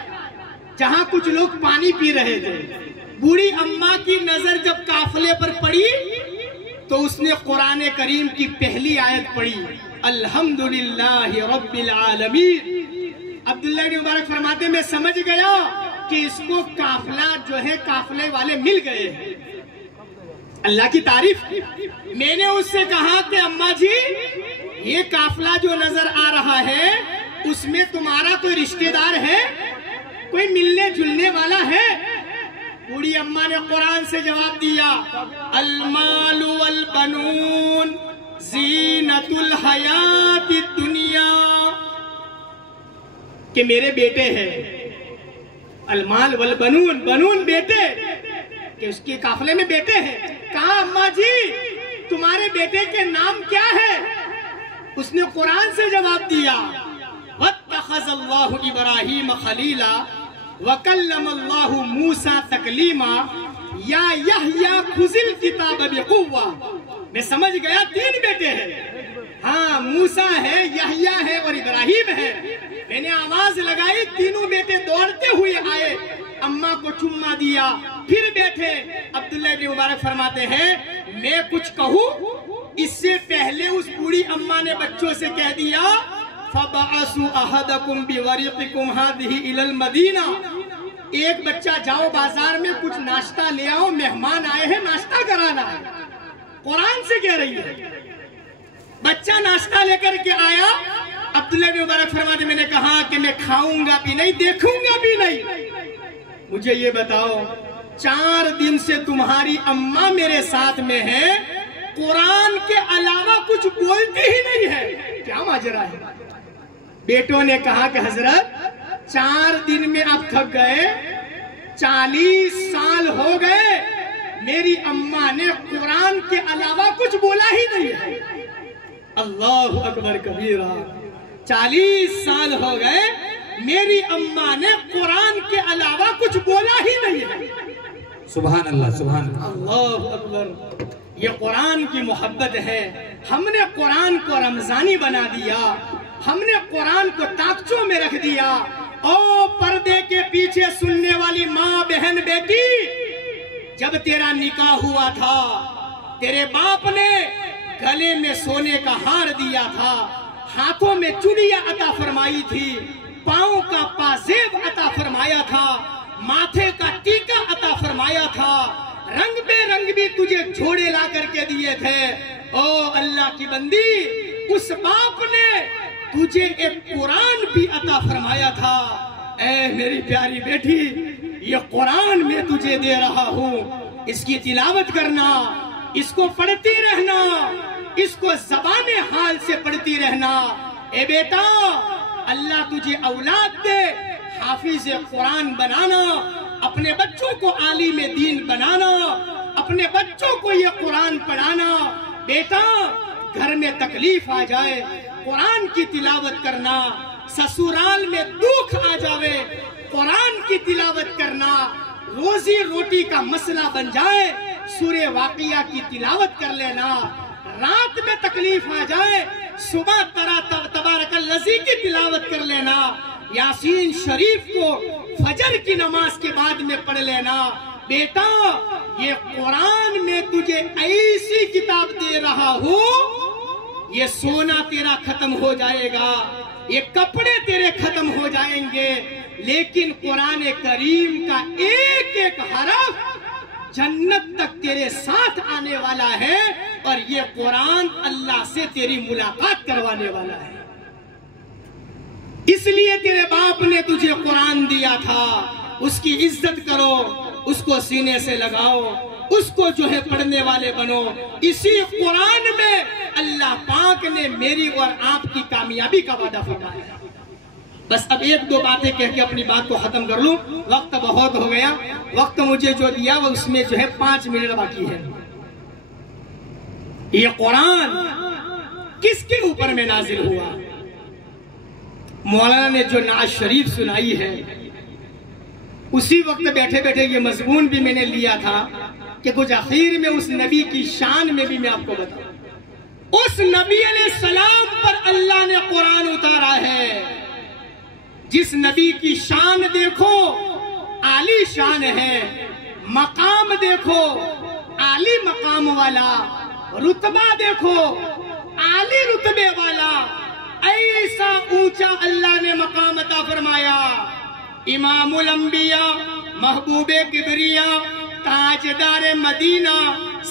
جہاں کچھ لوگ پانی پی رہے تھے. بوڑھی اماں کی نظر جب قافلے پر پڑی تو اس نے قرآن کریم کی پہلی آیت پڑھی الحمدللہ رب العالمین. عبداللہ بن مبارک فرماتے میں سمجھ گیا کہ اس کو قافلہ جو ہے قافلے والے مل گئے ہیں. اللہ کی تعریف. میں نے اس سے کہا کہ اماں جی یہ قافلہ جو نظر آ رہا ہے اس میں تمہارا کوئی رشتہ دار ہے، کوئی ملنے جلنے والا ہے؟ بوڑھی اماں نے قرآن سے جواب دیا المال والبنون زینت الحیات الدنیا کہ میرے بیٹے ہیں. المال والبنون، بنون بیٹے کہ اس کے قافلے میں بیٹے ہیں. کہا اماں جی تمہارے بیٹے کے نام کیا ہے؟ اس نے قرآن سے جواب دیا وَاتَّخَذَ اللَّهُ إِبْرَاهِيمَ خَلِيلًا. وَكَلَّمَ اللَّهُ مُوسَى تَكْلِيمًا یا یحییٰ خُذِ الْکِتَابَ بِقُوَّةٍ۔ میں سمجھ گیا 3 بیٹے ہیں، ہاں موسیٰ ہے، یحییٰ ہے اور ابراہیم ہے۔ میں نے آواز لگائی، تینوں بیٹے دوڑتے ہوئے آئے، اماں کو چما دیا، پھر بیٹھے۔ عبداللہ ابن مبارک فرماتے ہیں میں کچھ کہوں اس سے پہلے اس بوڑھی اماں نے بچوں سے کہہ دیا فَبَعَثُوا أَحَدَكُمْ بِوَرِقِكُمْ هَذِهِ إِلَى الْمَدِينَةِ، ایک بچہ جاؤ بازار میں کچھ ناشتہ لے آؤ، مہمان آئے ہیں ناشتہ کرانا ہے۔ قرآن سے کہہ رہی ہے۔ بچہ ناشتہ لے کر کے آیا، عبداللہ بن مبارک فرماتے میں نے کہا کہ میں کھاؤں گا بھی نہیں، دیکھوں گا بھی نہیں۔ مجھے یہ بتاؤ 4 دن سے تمہاری اماں میرے ساتھ میں ہے، قرآن کے علاوہ کچھ بولتی ہی نہیں ہے، کیا ماجرا ہے؟ بیٹوں نے کہا کہ حضرت 4 دن میں آپ تھک گئے، 40 سال ہو گئے، میری اماں نے قرآن کے علاوہ کچھ بولا ہی نہیں ہے۔ اللہ اکبر کبیرہ، 40 سال ہو گئے، میری اماں نے قرآن کے علاوہ کچھ بولا ہی نہیں ہے۔ سبحان اللہ، سبحان اللہ، اللہ اکبر۔ یہ قرآن کی محبت ہے۔ ہم نے قرآن کو رمضانی بنا دیا، ہم نے قرآن کو تاکچوں میں رکھ دیا۔ او پردے کے پیچھے سننے والی ماں بہن بیٹی، جب تیرا نکاح ہوا تھا تیرے باپ نے گلے میں سونے کا ہار دیا تھا، ہاتھوں میں چوڑیاں عطا فرمائی تھی، پاؤں کا پازیب عطا فرمایا تھا، ماتھے کا ٹیکا عطا فرمایا تھا، رنگ بے رنگ بھی تجھے جھوڑے لا کر کے دیے تھے۔ او اللہ کی بندی، اس باپ نے تجھے ایک قرآن بھی عطا فرمایا تھا۔ اے میری پیاری بیٹی، یہ قرآن میں تجھے دے رہا ہوں، اس کی تلاوت کرنا، اس کو پڑھتی رہنا، اس کو زبان حال سے پڑھتی رہنا۔ اے بیٹا، اللہ تجھے اولاد دے، حافظ قرآن بنانا، اپنے بچوں کو عالم دین بنانا، اپنے بچوں کو یہ قرآن پڑھانا۔ بیٹا، گھر میں تکلیف آ جائے قرآن کی تلاوت کرنا، سسرال میں دکھ آ جاوے قرآن کی تلاوت کرنا، روزی روٹی کا مسئلہ بن جائے سورہ واقعہ کی تلاوت کر لینا، رات میں تکلیف آ جائے صبح تبارک الذی کی تلاوت کر لینا، یاسین شریف کو فجر کی نماز کے بعد میں پڑھ لینا۔ بیٹا، یہ قرآن میں تجھے ایسی کتاب دے رہا ہوں، یہ سونا تیرا ختم ہو جائے گا، یہ کپڑے تیرے ختم ہو جائیں گے، لیکن قرآن کریم کا ایک ایک حرف جنت تک تیرے ساتھ آنے والا ہے، اور یہ قرآن اللہ سے تیری ملاقات کروانے والا ہے۔ اس لیے تیرے باپ نے تجھے قرآن دیا تھا، اس کی عزت کرو، اس کو سینے سے لگاؤ، اس کو جو ہے پڑھنے والے بنو۔ اسی قرآن میں اللہ پاک نے میری اور آپ کی کامیابی کا وعدہ فرمایا۔ بس اب 1-2 باتیں کہہ کے اپنی بات کو ختم کر لوں، وقت بہت ہو گیا، وقت مجھے جو دیا وہ اس میں جو ہے 5 منٹ باقی ہے۔ یہ قرآن کس کے اوپر میں نازل ہوا؟ مولانا نے جو نعت شریف سنائی ہے، اسی وقت بیٹھے بیٹھے یہ مضمون بھی میں نے لیا تھا کہ کچھ آخر میں اس نبی کی شان میں بھی میں آپ کو بتاؤں۔ اس نبی علیہ السلام پر اللہ نے قرآن اتارا ہے، جس نبی کی شان دیکھو عالی شان ہے، مقام دیکھو عالی مقام والا، رتبہ دیکھو عالی رتبے والا، ایسا اونچا اللہ نے مقام عطا فرمایا۔ امام الانبیاء، محبوب کبریاء، تاجدار مدینہ،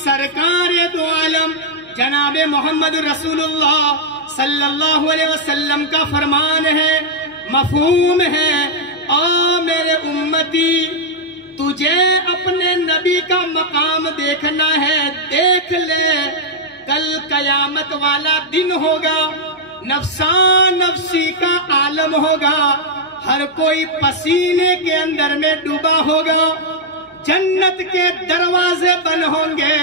سرکار دو عالم جناب محمد رسول اللہ صلی اللہ علیہ وسلم کا فرمان ہے، مفہوم ہے، او میرے امتی، تجھے اپنے نبی کا مقام دیکھنا ہے، دیکھ لے، کل قیامت والا دن ہوگا، نفسا نفسی کا عالم ہوگا، ہر کوئی پسینے کے اندر میں ڈوبا ہوگا، جنت کے دروازے بند ہوں گے،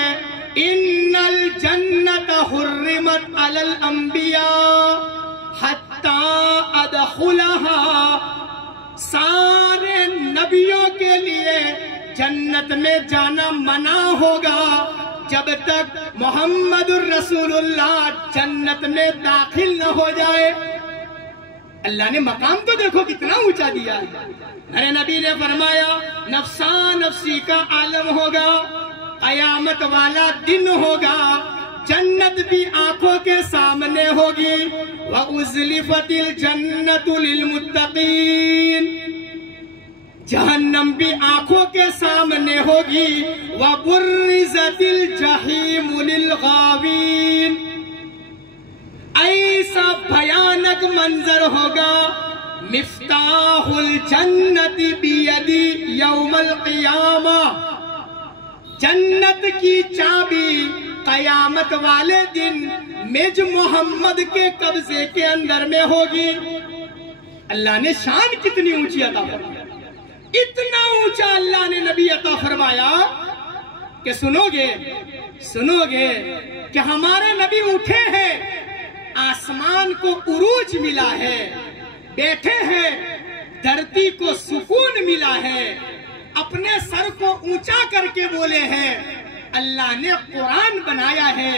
ان الجنت حرمت علی الانبیاء حتی ادخلها، سارے نبیوں کے لیے جنت میں جانا منع ہوگا جب تک محمد الرسول اللہ جنت میں داخل نہ ہو جائے۔ اللہ نے مقام تو دیکھو کتنا اونچا دیا ہے۔ میرے نبی نے فرمایا نفسا نفسی کا عالم ہوگا، قیامت والا دن ہوگا، جنت بھی آنکھوں کے سامنے ہوگی، وَأُزْلِفَتِ الْجَنَّةُ لِلْمُتَّقِينَ، جہنم بھی آنکھوں کے سامنے ہوگی، وَبُرِّزَتِ الْجَحِيمُ لِلْغَاوِينَ، ایسا بھیانک منظر ہوگا، مفتاح الجنت بیدی یوم القیامہ، جنت کی چابی قیامت والے دن مجھ محمد کے قبضے کے اندر میں ہوگی۔ اللہ نے شان کتنی اونچی عطا فرمایا، اتنا اونچا اللہ نے نبی عطا فرمایا کہ سنو گے کہ ہمارے نبی اٹھے ہیں، آسمان کو عروج ملا ہے، بیٹھے ہیں، دھرتی کو سکون ملا ہے، اپنے سر کو اونچا کر کے بولے ہیں، اللہ نے قرآن بنایا ہے،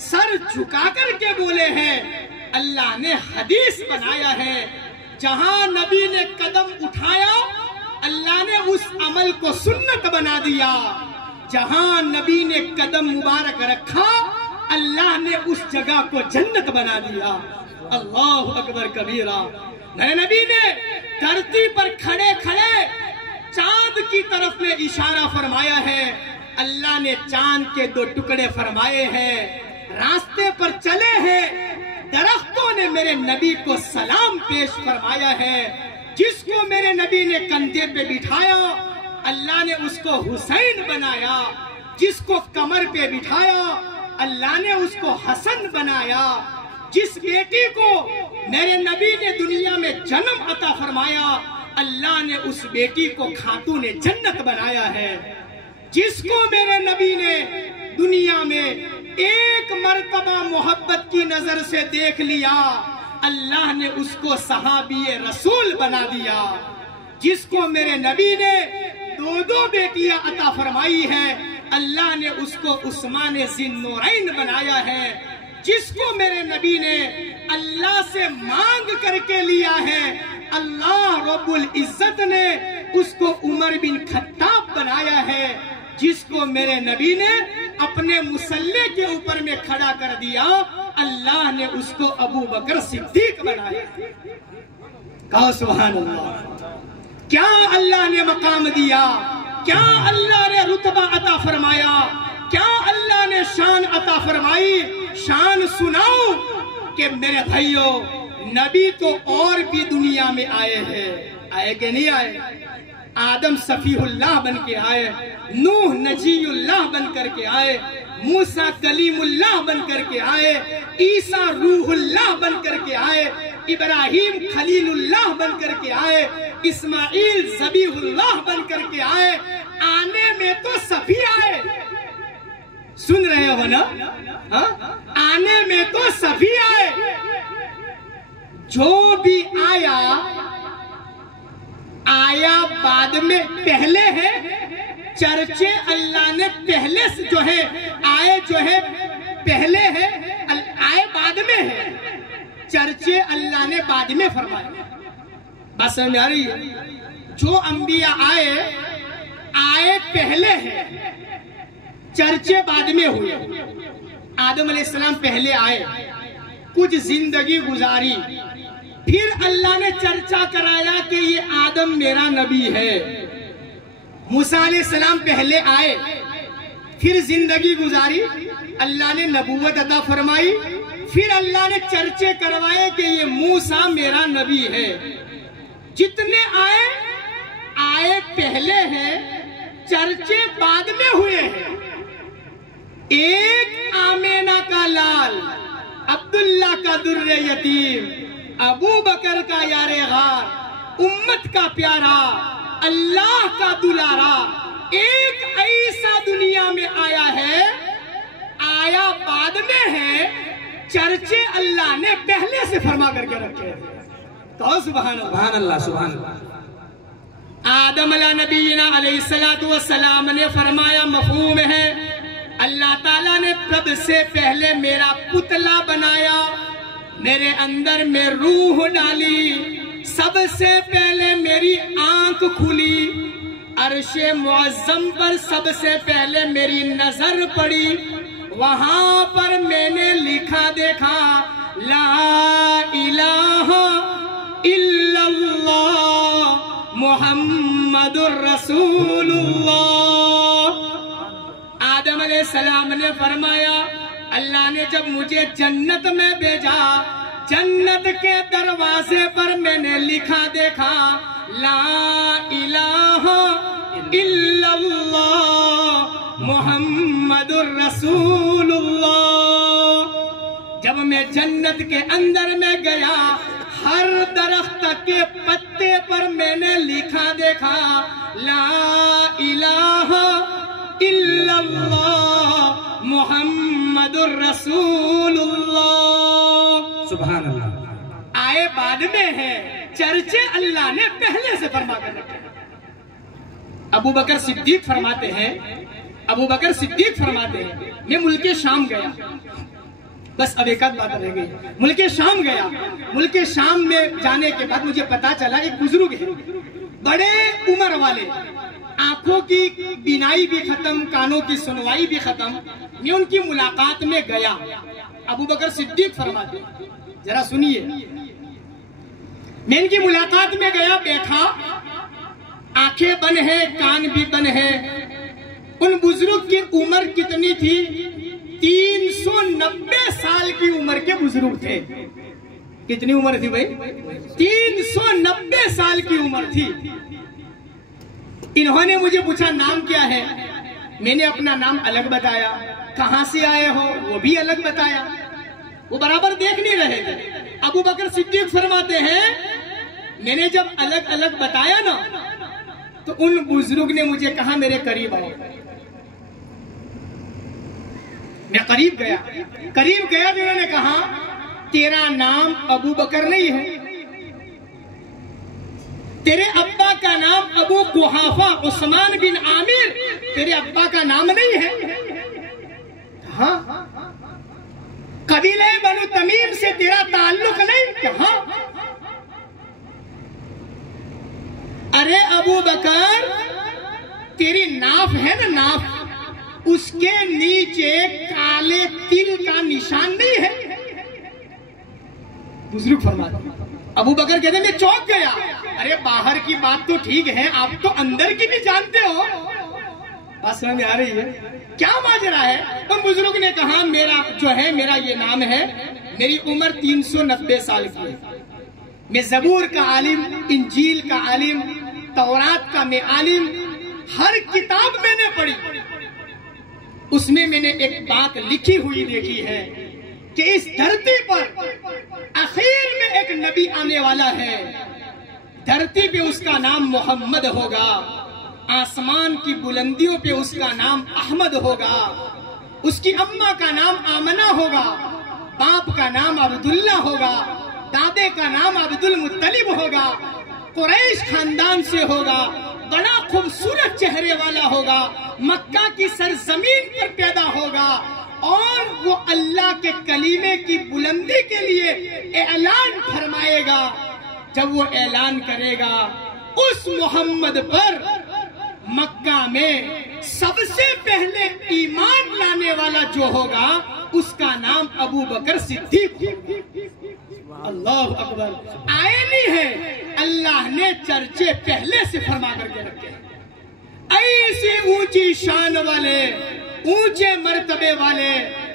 سر جھکا کر کے بولے ہیں، اللہ نے حدیث بنایا ہے، جہاں نبی نے قدم اٹھایا اللہ نے اس عمل کو سنت بنا دیا، جہاں نبی نے قدم مبارک رکھا اللہ نے اس جگہ کو جنت بنا دیا۔ اللہ اکبر کبیرہ۔ میرے نبی نے دھرتی پر کھڑے کھڑے چاند کی طرف میں اشارہ فرمایا ہے، اللہ نے چاند کے 2 ٹکڑے فرمائے ہیں، راستے پر چلے ہیں، درختوں نے میرے نبی کو سلام پیش فرمایا ہے، جس کو میرے نبی نے کندھے پہ بٹھایا اللہ نے اس کو حسین بنایا، جس کو کمر پہ بٹھایا اللہ نے اس کو حسن بنایا، جس بیٹی کو میرے نبی نے دنیا میں جنم عطا فرمایا اللہ نے اس بیٹی کو خاتون جنت بنایا ہے، جس کو میرے نبی نے دنیا میں ایک مرتبہ محبت کی نظر سے دیکھ لیا اللہ نے اس کو صحابی رسول بنا دیا، جس کو میرے نبی نے 2 بیٹیاں عطا فرمائی ہیں اللہ نے اس کو عثمان ذی النورین بنایا ہے، جس کو میرے نبی نے اللہ سے مانگ کر کے لیا ہے اللہ رب العزت نے اس کو عمر بن خطاب بنایا ہے، جس کو میرے نبی نے اپنے مصلی کے اوپر میں کھڑا کر دیا اللہ نے اس کو ابو بکر صدیق بنایا۔ کہو سبحان اللہ۔ کیا اللہ نے مقام دیا، کیا اللہ نے رتبہ عطا فرمایا، کیا اللہ نے شان عطا فرمائی۔ شان سناؤ کہ میرے بھائیوں نبی تو اور بھی دنیا میں آئے ہیں، آئے کہ نہیں آئے؟ آدم صفیح اللہ بن کے آئے، نوح نجی اللہ بن کر کے آئے، موسیٰ کلیم اللہ بن کر کے آئے، عیسیٰ روح اللہ بن کر کے آئے، ابراہیم خلیل اللہ بن کر کے آئے، اسماعیل ذبیح اللہ بن کر کے آئے، آنے میں تو سبھی آئے۔ سن رہے ہو نا؟ آنے میں تو سبھی آئے، جو بھی آیا بعد میں پہلے ہے، چرچے اللہ نے پہلے سے جو ہے آئے جو ہے پہلے ہے، آئے بعد میں ہے، چرچے اللہ نے بعد میں فرمائے۔ بس سمجھ آ رہی ہے؟ جو انبیاء آئے پہلے ہے، چرچے بعد میں ہوئے۔ آدم علیہ السلام پہلے آئے، کچھ زندگی گزاری، پھر اللہ نے چرچا کرایا کہ یہ آدم میرا نبی ہے۔ موسیٰ علیہ السلام پہلے آئے، پھر زندگی گزاری، اللہ نے نبوت عطا فرمائی، پھر اللہ نے چرچے کروائے کہ یہ موسیٰ میرا نبی ہے۔ جتنے آئے پہلے ہیں، چرچے بعد میں ہوئے ہیں۔ ایک آمینہ کا لال، عبداللہ کا در یتیم، ابو بکر کا یار غار، امت کا پیارا، اللہ کا دلارا، ایک ایسا دنیا میں آیا ہے، آیا بعد میں ہے، چرچے اللہ نے پہلے سے فرما کر کے رکھے۔ تو سبحان اللہ، سبحان اللہ، سبحان اللہ۔ آدم علیہ نبینا علیہ السلام نے فرمایا مفہوم ہے، اللہ تعالیٰ نے سب سے پہلے میرا پتلا بنایا، میرے اندر میں روح ڈالی، سب سے پہلے میری آنکھ کھلی، عرش معظم پر سب سے پہلے میری نظر پڑی، وہاں پر میں نے لکھا دیکھا لا الہ الا اللہ محمد الرسول اللہ۔ آدم علیہ السلام نے فرمایا اللہ نے جب مجھے جنت میں بھیجا، جنت کے دروازے پر میں نے لکھا دیکھا لا الہ الا اللہ محمد الرسول اللہ۔ جب میں جنت کے اندر میں گیا، ہر درخت کے پتے پر میں نے لکھا دیکھا لا الہ الا اللہ محمد الرسول اللہ۔ سبحان اللہ۔ آئے بعد میں ہے، چرچے اللہ نے پہلے سے فرما کر رکھے۔ ابو بکر صدیق فرماتے ہیں میں ملک شام گیا، بس اب ایک آدھ بات رہ گئی، ملک شام گیا، ملک شام میں جانے کے بعد مجھے پتا چلا ایک بزرگ ہے، بڑے عمر والے، آنکھوں کی بینائی بھی ختم، کانوں کی سنوائی بھی ختم، میں ان کی ملاقات میں گیا۔ ابو بکر صدیق فرماتے ہیں، ذرا سنیے، میں ان کی ملاقات میں گیا، بیٹھا، آنکھیں بند ہیں، کان بھی بند ہیں۔ ان بزرگ کی عمر کتنی تھی؟ 390 سال کی عمر کے بزرگ تھے۔ کتنی عمر تھی بھائی؟ 390 سال کی عمر تھی۔ انہوں نے مجھے پوچھا نام کیا ہے؟ میں نے اپنا نام الگ بتایا، کہاں سے آئے ہو وہ بھی الگ بتایا، وہ برابر دیکھ نہیں رہے تھے۔ ابو بکر صدیق فرماتے ہیں میں نے جب الگ الگ بتایا نا تو ان بزرگ نے مجھے کہا میرے قریب آؤ۔ میں قریب گیا تو انہوں نے کہا تیرا نام ابو بکر نہیں ہے، تیرے ابا کا نام ابو قحافہ عثمان بن عامر، تیرے ابا کا نام نہیں ہے۔ ہاں، قبیلہ بنو تمیم سے تیرا تعلق نہیں؟ کہاں؟ ارے ابو بکر تیری ناف ہے نا، ناف، اس کے نیچے کالے تل کا نشان نہیں ہے؟ بزرگ فرماتے ہیں۔ ابو بکر کہتے ہیں میں چونک گیا، ارے باہر کی بات تو ٹھیک ہے، آپ تو اندر کی بھی جانتے ہو، بات سمجھ میں آ رہی ہے؟ کیا ماجرا ہے؟ تو بزرگ نے کہا میرا یہ نام ہے، میری عمر 390 سال کی ہے، میں زبور کا عالم، انجیل کا عالم، تورات کا میں عالم، ہر کتاب میں نے پڑھی، اس میں نے ایک بات لکھی ہوئی دیکھی ہے کہ اس دھرتی پر آخر میں ایک نبی آنے والا ہے، دھرتی پہ اس کا نام محمد ہوگا، آسمان کی بلندیوں پہ اس کا نام احمد ہوگا، اس کی اماں کا نام آمنہ ہوگا، باپ کا نام عبداللہ ہوگا، دادے کا نام عبد المطلب ہوگا، قریش خاندان سے ہوگا، بڑا خوبصورت چہرے والا ہوگا، مکہ کی سرزمین پر پیدا ہوگا، اور وہ اللہ کے کلیمے کی بلندی کے لیے اعلان فرمائے گا۔ جب وہ اعلان کرے گا اس محمد پر مکہ میں سب سے پہلے ایمان لانے والا جو ہوگا اس کا نام ابو بکر صدیق ہوگا۔ اللہ اکبر، آئینی ہے، اللہ نے چرچے پہلے سے فرما کر کے رکھے۔ ایسی اونچی شان والے، اونچے مرتبے والے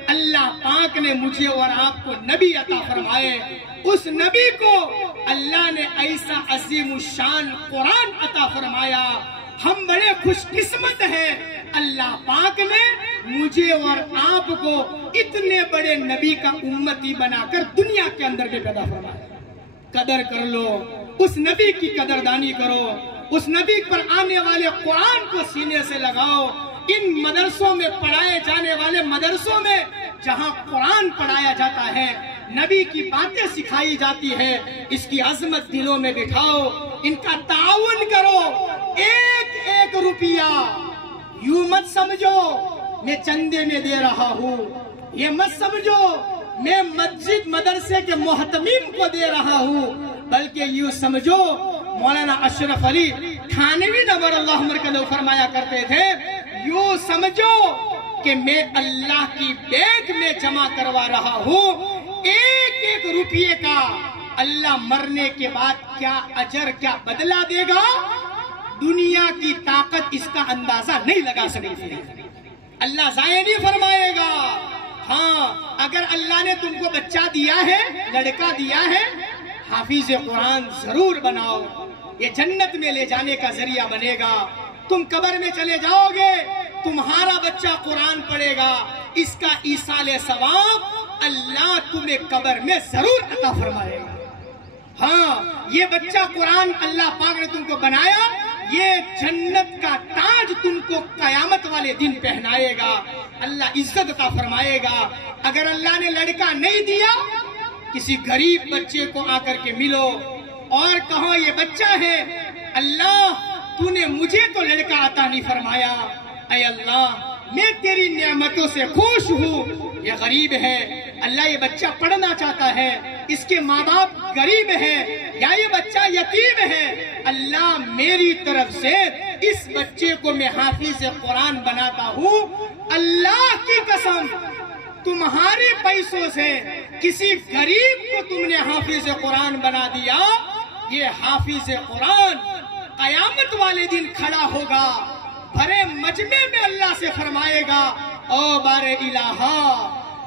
اللہ پاک نے مجھے اور آپ کو نبی عطا فرمائے، اس نبی کو اللہ نے ایسا عظیم الشان قرآن عطا فرمایا۔ ہم بڑے خوش قسمت ہیں، اللہ پاک نے مجھے اور آپ کو اتنے بڑے نبی کا امتی بنا کر دنیا کے اندر بھی پیدا فرمایا۔ قدر کر لو، اس نبی کی قدردانی کرو، اس نبی پر آنے والے قرآن کو سینے سے لگاؤ۔ ان مدرسوں میں پڑھائے جانے والے مدرسوں میں جہاں قرآن پڑھایا جاتا ہے، نبی کی باتیں سکھائی جاتی ہے، اس کی عظمت دلوں میں بٹھاؤ، ان کا تعاون کرو، ایک ایک روپیہ یوں مت سمجھو میں چندے میں دے رہا ہوں، یہ مت سمجھو میں مسجد مدرسے کے محتمین کو دے رہا ہوں، بلکہ یوں سمجھو مولانا اشرف علی تھانوی نور اللہ مرکزہ فرمایا کرتے تھے، یوں سمجھو کہ میں اللہ کی بیگ میں جمع کروا رہا ہوں، ایک ایک روپیے کا اللہ مرنے کے بعد کیا اجر کیا بدلہ دے گا، دنیا کی طاقت اس کا اندازہ نہیں لگا سکتی، اللہ ضائع نہیں فرمائے گا۔ ہاں اگر اللہ نے تم کو بچہ دیا ہے، لڑکا دیا ہے، حافظ قرآن ضرور بناؤ، یہ جنت میں لے جانے کا ذریعہ بنے گا۔ تم قبر میں چلے جاؤ گے، تمہارا بچہ قرآن پڑھے گا، اس کا ایصال ثواب اللہ تمہیں قبر میں ضرور عطا فرمائے گا۔ ہاں یہ بچہ قرآن اللہ پاک نے تم کو بنایا، یہ جنت کا تاج تم کو قیامت والے دن پہنائے گا، اللہ عزت عطا فرمائے گا۔ اگر اللہ نے لڑکا نہیں دیا، کسی غریب بچے کو آ کر کے ملو اور کہو یہ بچہ ہے، اللہ تو نے مجھے تو لڑکا عطا نہیں فرمایا، اے اللہ میں تیری نعمتوں سے خوش ہوں، یہ غریب ہے، اللہ یہ بچہ پڑھنا چاہتا ہے، اس کے ماں باپ غریب ہیں یا یہ بچہ یتیم ہے، اللہ میری طرف سے اس بچے کو میں حافظ قرآن بناتا ہوں، اللہ کی قسم تمہارے پیسوں سے کسی غریب کو تم نے حافظ قرآن بنا دیا، یہ حافظ قرآن قیامت والے دن کھڑا ہوگا، بھرے مجمع میں اللہ سے فرمائے گا، او بار الہا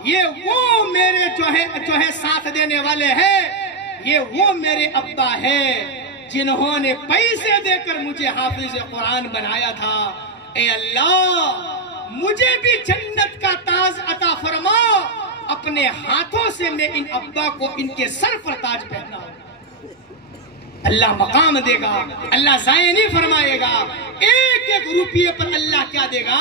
یہ وہ میرے جو ہے ساتھ دینے والے ہیں، یہ وہ میرے ابا ہے جنہوں نے پیسے دے کر مجھے حافظ قرآن بنایا تھا، اے اللہ مجھے بھی جنت کا تاج عطا فرما، اپنے ہاتھوں سے میں ان ابا کو ان کے سر پر تاج پہنا۔ اللہ مقام دے گا، اللہ ضائع نہیں فرمائے گا، ایک ایک روپیے پر اللہ کیا دے گا۔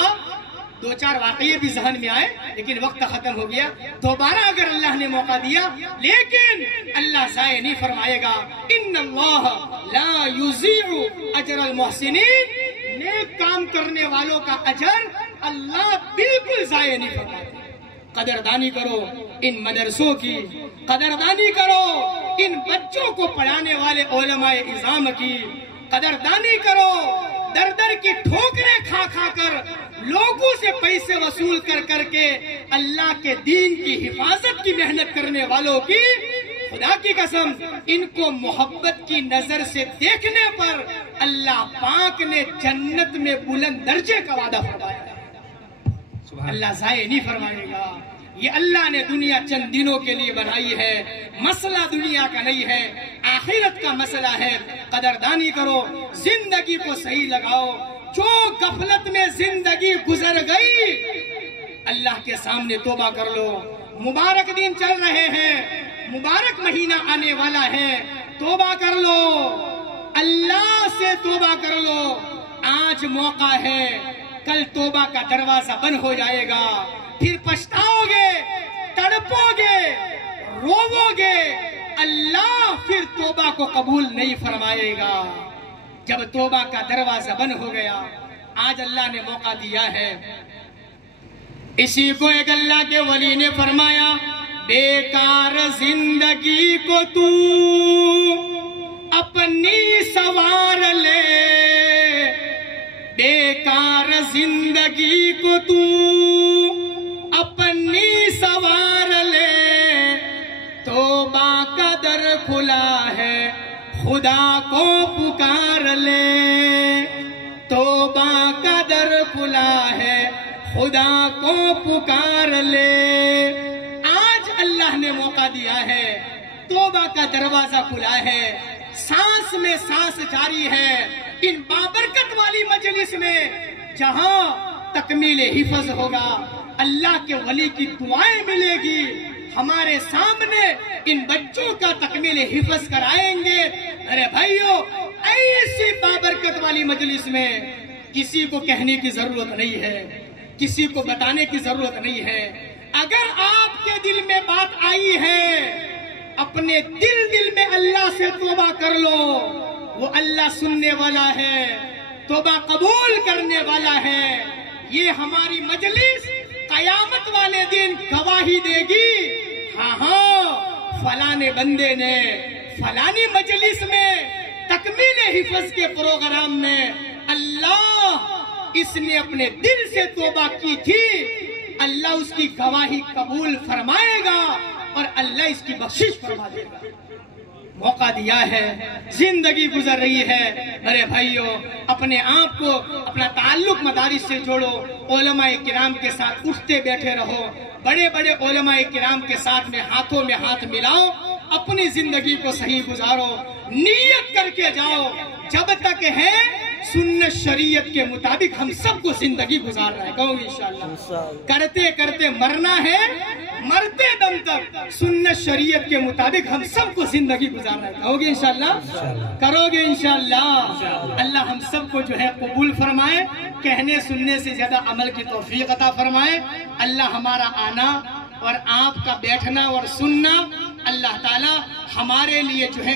دو چار واقعے بھی ذہن میں آئے لیکن وقت ختم ہو گیا، دوبارہ اگر اللہ نے موقع دیا لیکن اللہ ضائع نہیں فرمائے گا۔ ان اللہ لا یضیع اجر المحسنین، نیک کام کرنے والوں کا اجر اللہ بالکل ضائع نہیں فرماتا۔ قدردانی کرو ان مدرسوں کی، قدردانی کرو ان بچوں کو پڑھانے والے علماء اعظام کی، قدردانی کرو در در کی ٹھوکریں کھا کھا کر لوگوں سے پیسے وصول کر کر کے اللہ کے دین کی حفاظت کی محنت کرنے والوں کی، خدا کی قسم ان کو محبت کی نظر سے دیکھنے پر اللہ پاک نے جنت میں بلند درجے کا وعدہ فرمایا، اللہ ضائع نہیں فرمائے گا۔ یہ اللہ نے دنیا چند دنوں کے لیے بنائی ہے، مسئلہ دنیا کا نہیں ہے، آخرت کا مسئلہ ہے۔ قدردانی کرو، زندگی کو صحیح لگاؤ، جو غفلت میں زندگی گزر گئی اللہ کے سامنے توبہ کر لو، مبارک دن چل رہے ہیں، مبارک مہینہ آنے والا ہے، توبہ کر لو، اللہ سے توبہ کر لو، آج موقع ہے، کل توبہ کا دروازہ بند ہو جائے گا، پھر پچھتاؤ گے، تڑپو گے، روو گے، اللہ پھر توبہ کو قبول نہیں فرمائے گا۔ جب توبہ کا دروازہ بند ہو گیا، آج اللہ نے موقع دیا ہے، اسی کو ایک اللہ کے ولی نے فرمایا، بیکار زندگی کو تو اپنی سوار لے، بیکار زندگی کو تو اپنی سوار لے، توبہ کا در کھلا ہے خدا کو پکار لے، توبہ کا در کھلا ہے خدا کو پکار لے۔ آج اللہ نے موقع دیا ہے، توبہ کا دروازہ کھلا ہے، سانس میں سانس جاری ہے، ان بابرکت والی مجلس میں جہاں تکمیل حفظ ہوگا، اللہ کے ولی کی دعائیں ملے گی، ہمارے سامنے ان بچوں کا تکمیل حفظ کرائیں گے۔ ارے بھائیو، ایسی بابرکت والی مجلس میں کسی کو کہنے کی ضرورت نہیں ہے، کسی کو بتانے کی ضرورت نہیں ہے۔ اگر آپ کے دل میں بات آئی ہے، اپنے دل میں اللہ سے توبہ کر لو، وہ اللہ سننے والا ہے، توبہ قبول کرنے والا ہے. یہ ہماری مجلس قیامت والے دن گواہی دے گی، ہاں فلانے بندے نے فلانی مجلس میں تکمیل حفظ کے پروگرام میں اللہ اس نے اپنے دل سے توبہ کی تھی، اللہ اس کی گواہی قبول فرمائے گا اور اللہ اس کی بخشش فرما دے گا. موقع دیا ہے، زندگی گزر رہی ہے. ارے بھائیو، اپنے آپ کو اپنا تعلق مدارس سے جوڑو، علماء کرام کے ساتھ اٹھتے بیٹھے رہو، بڑے بڑے علماء کرام کے ساتھ میں ہاتھوں میں ہاتھ ملاؤ، اپنی زندگی کو صحیح گزارو، نیت کر کے جاؤ. جب تک ہے سنت شریعت کے مطابق ہم سب کو زندگی گزار رہا ہے. کہو گے انشاءاللہ کرتے کرتے مرنا ہے، مرتے دم تک سنت شریعت کے مطابق ہم سب کو زندگی گزارنا ہے. کہو گے انشاءاللہ؟ کرو گے انشاءاللہ؟ اللہ ہم سب کو جو ہے قبول فرمائے، کہنے سننے سے زیادہ عمل کی توفیق عطا فرمائے. اللہ ہمارا آنا اور آپ کا بیٹھنا اور سننا اللہ تعالی ہمارے لیے جو ہے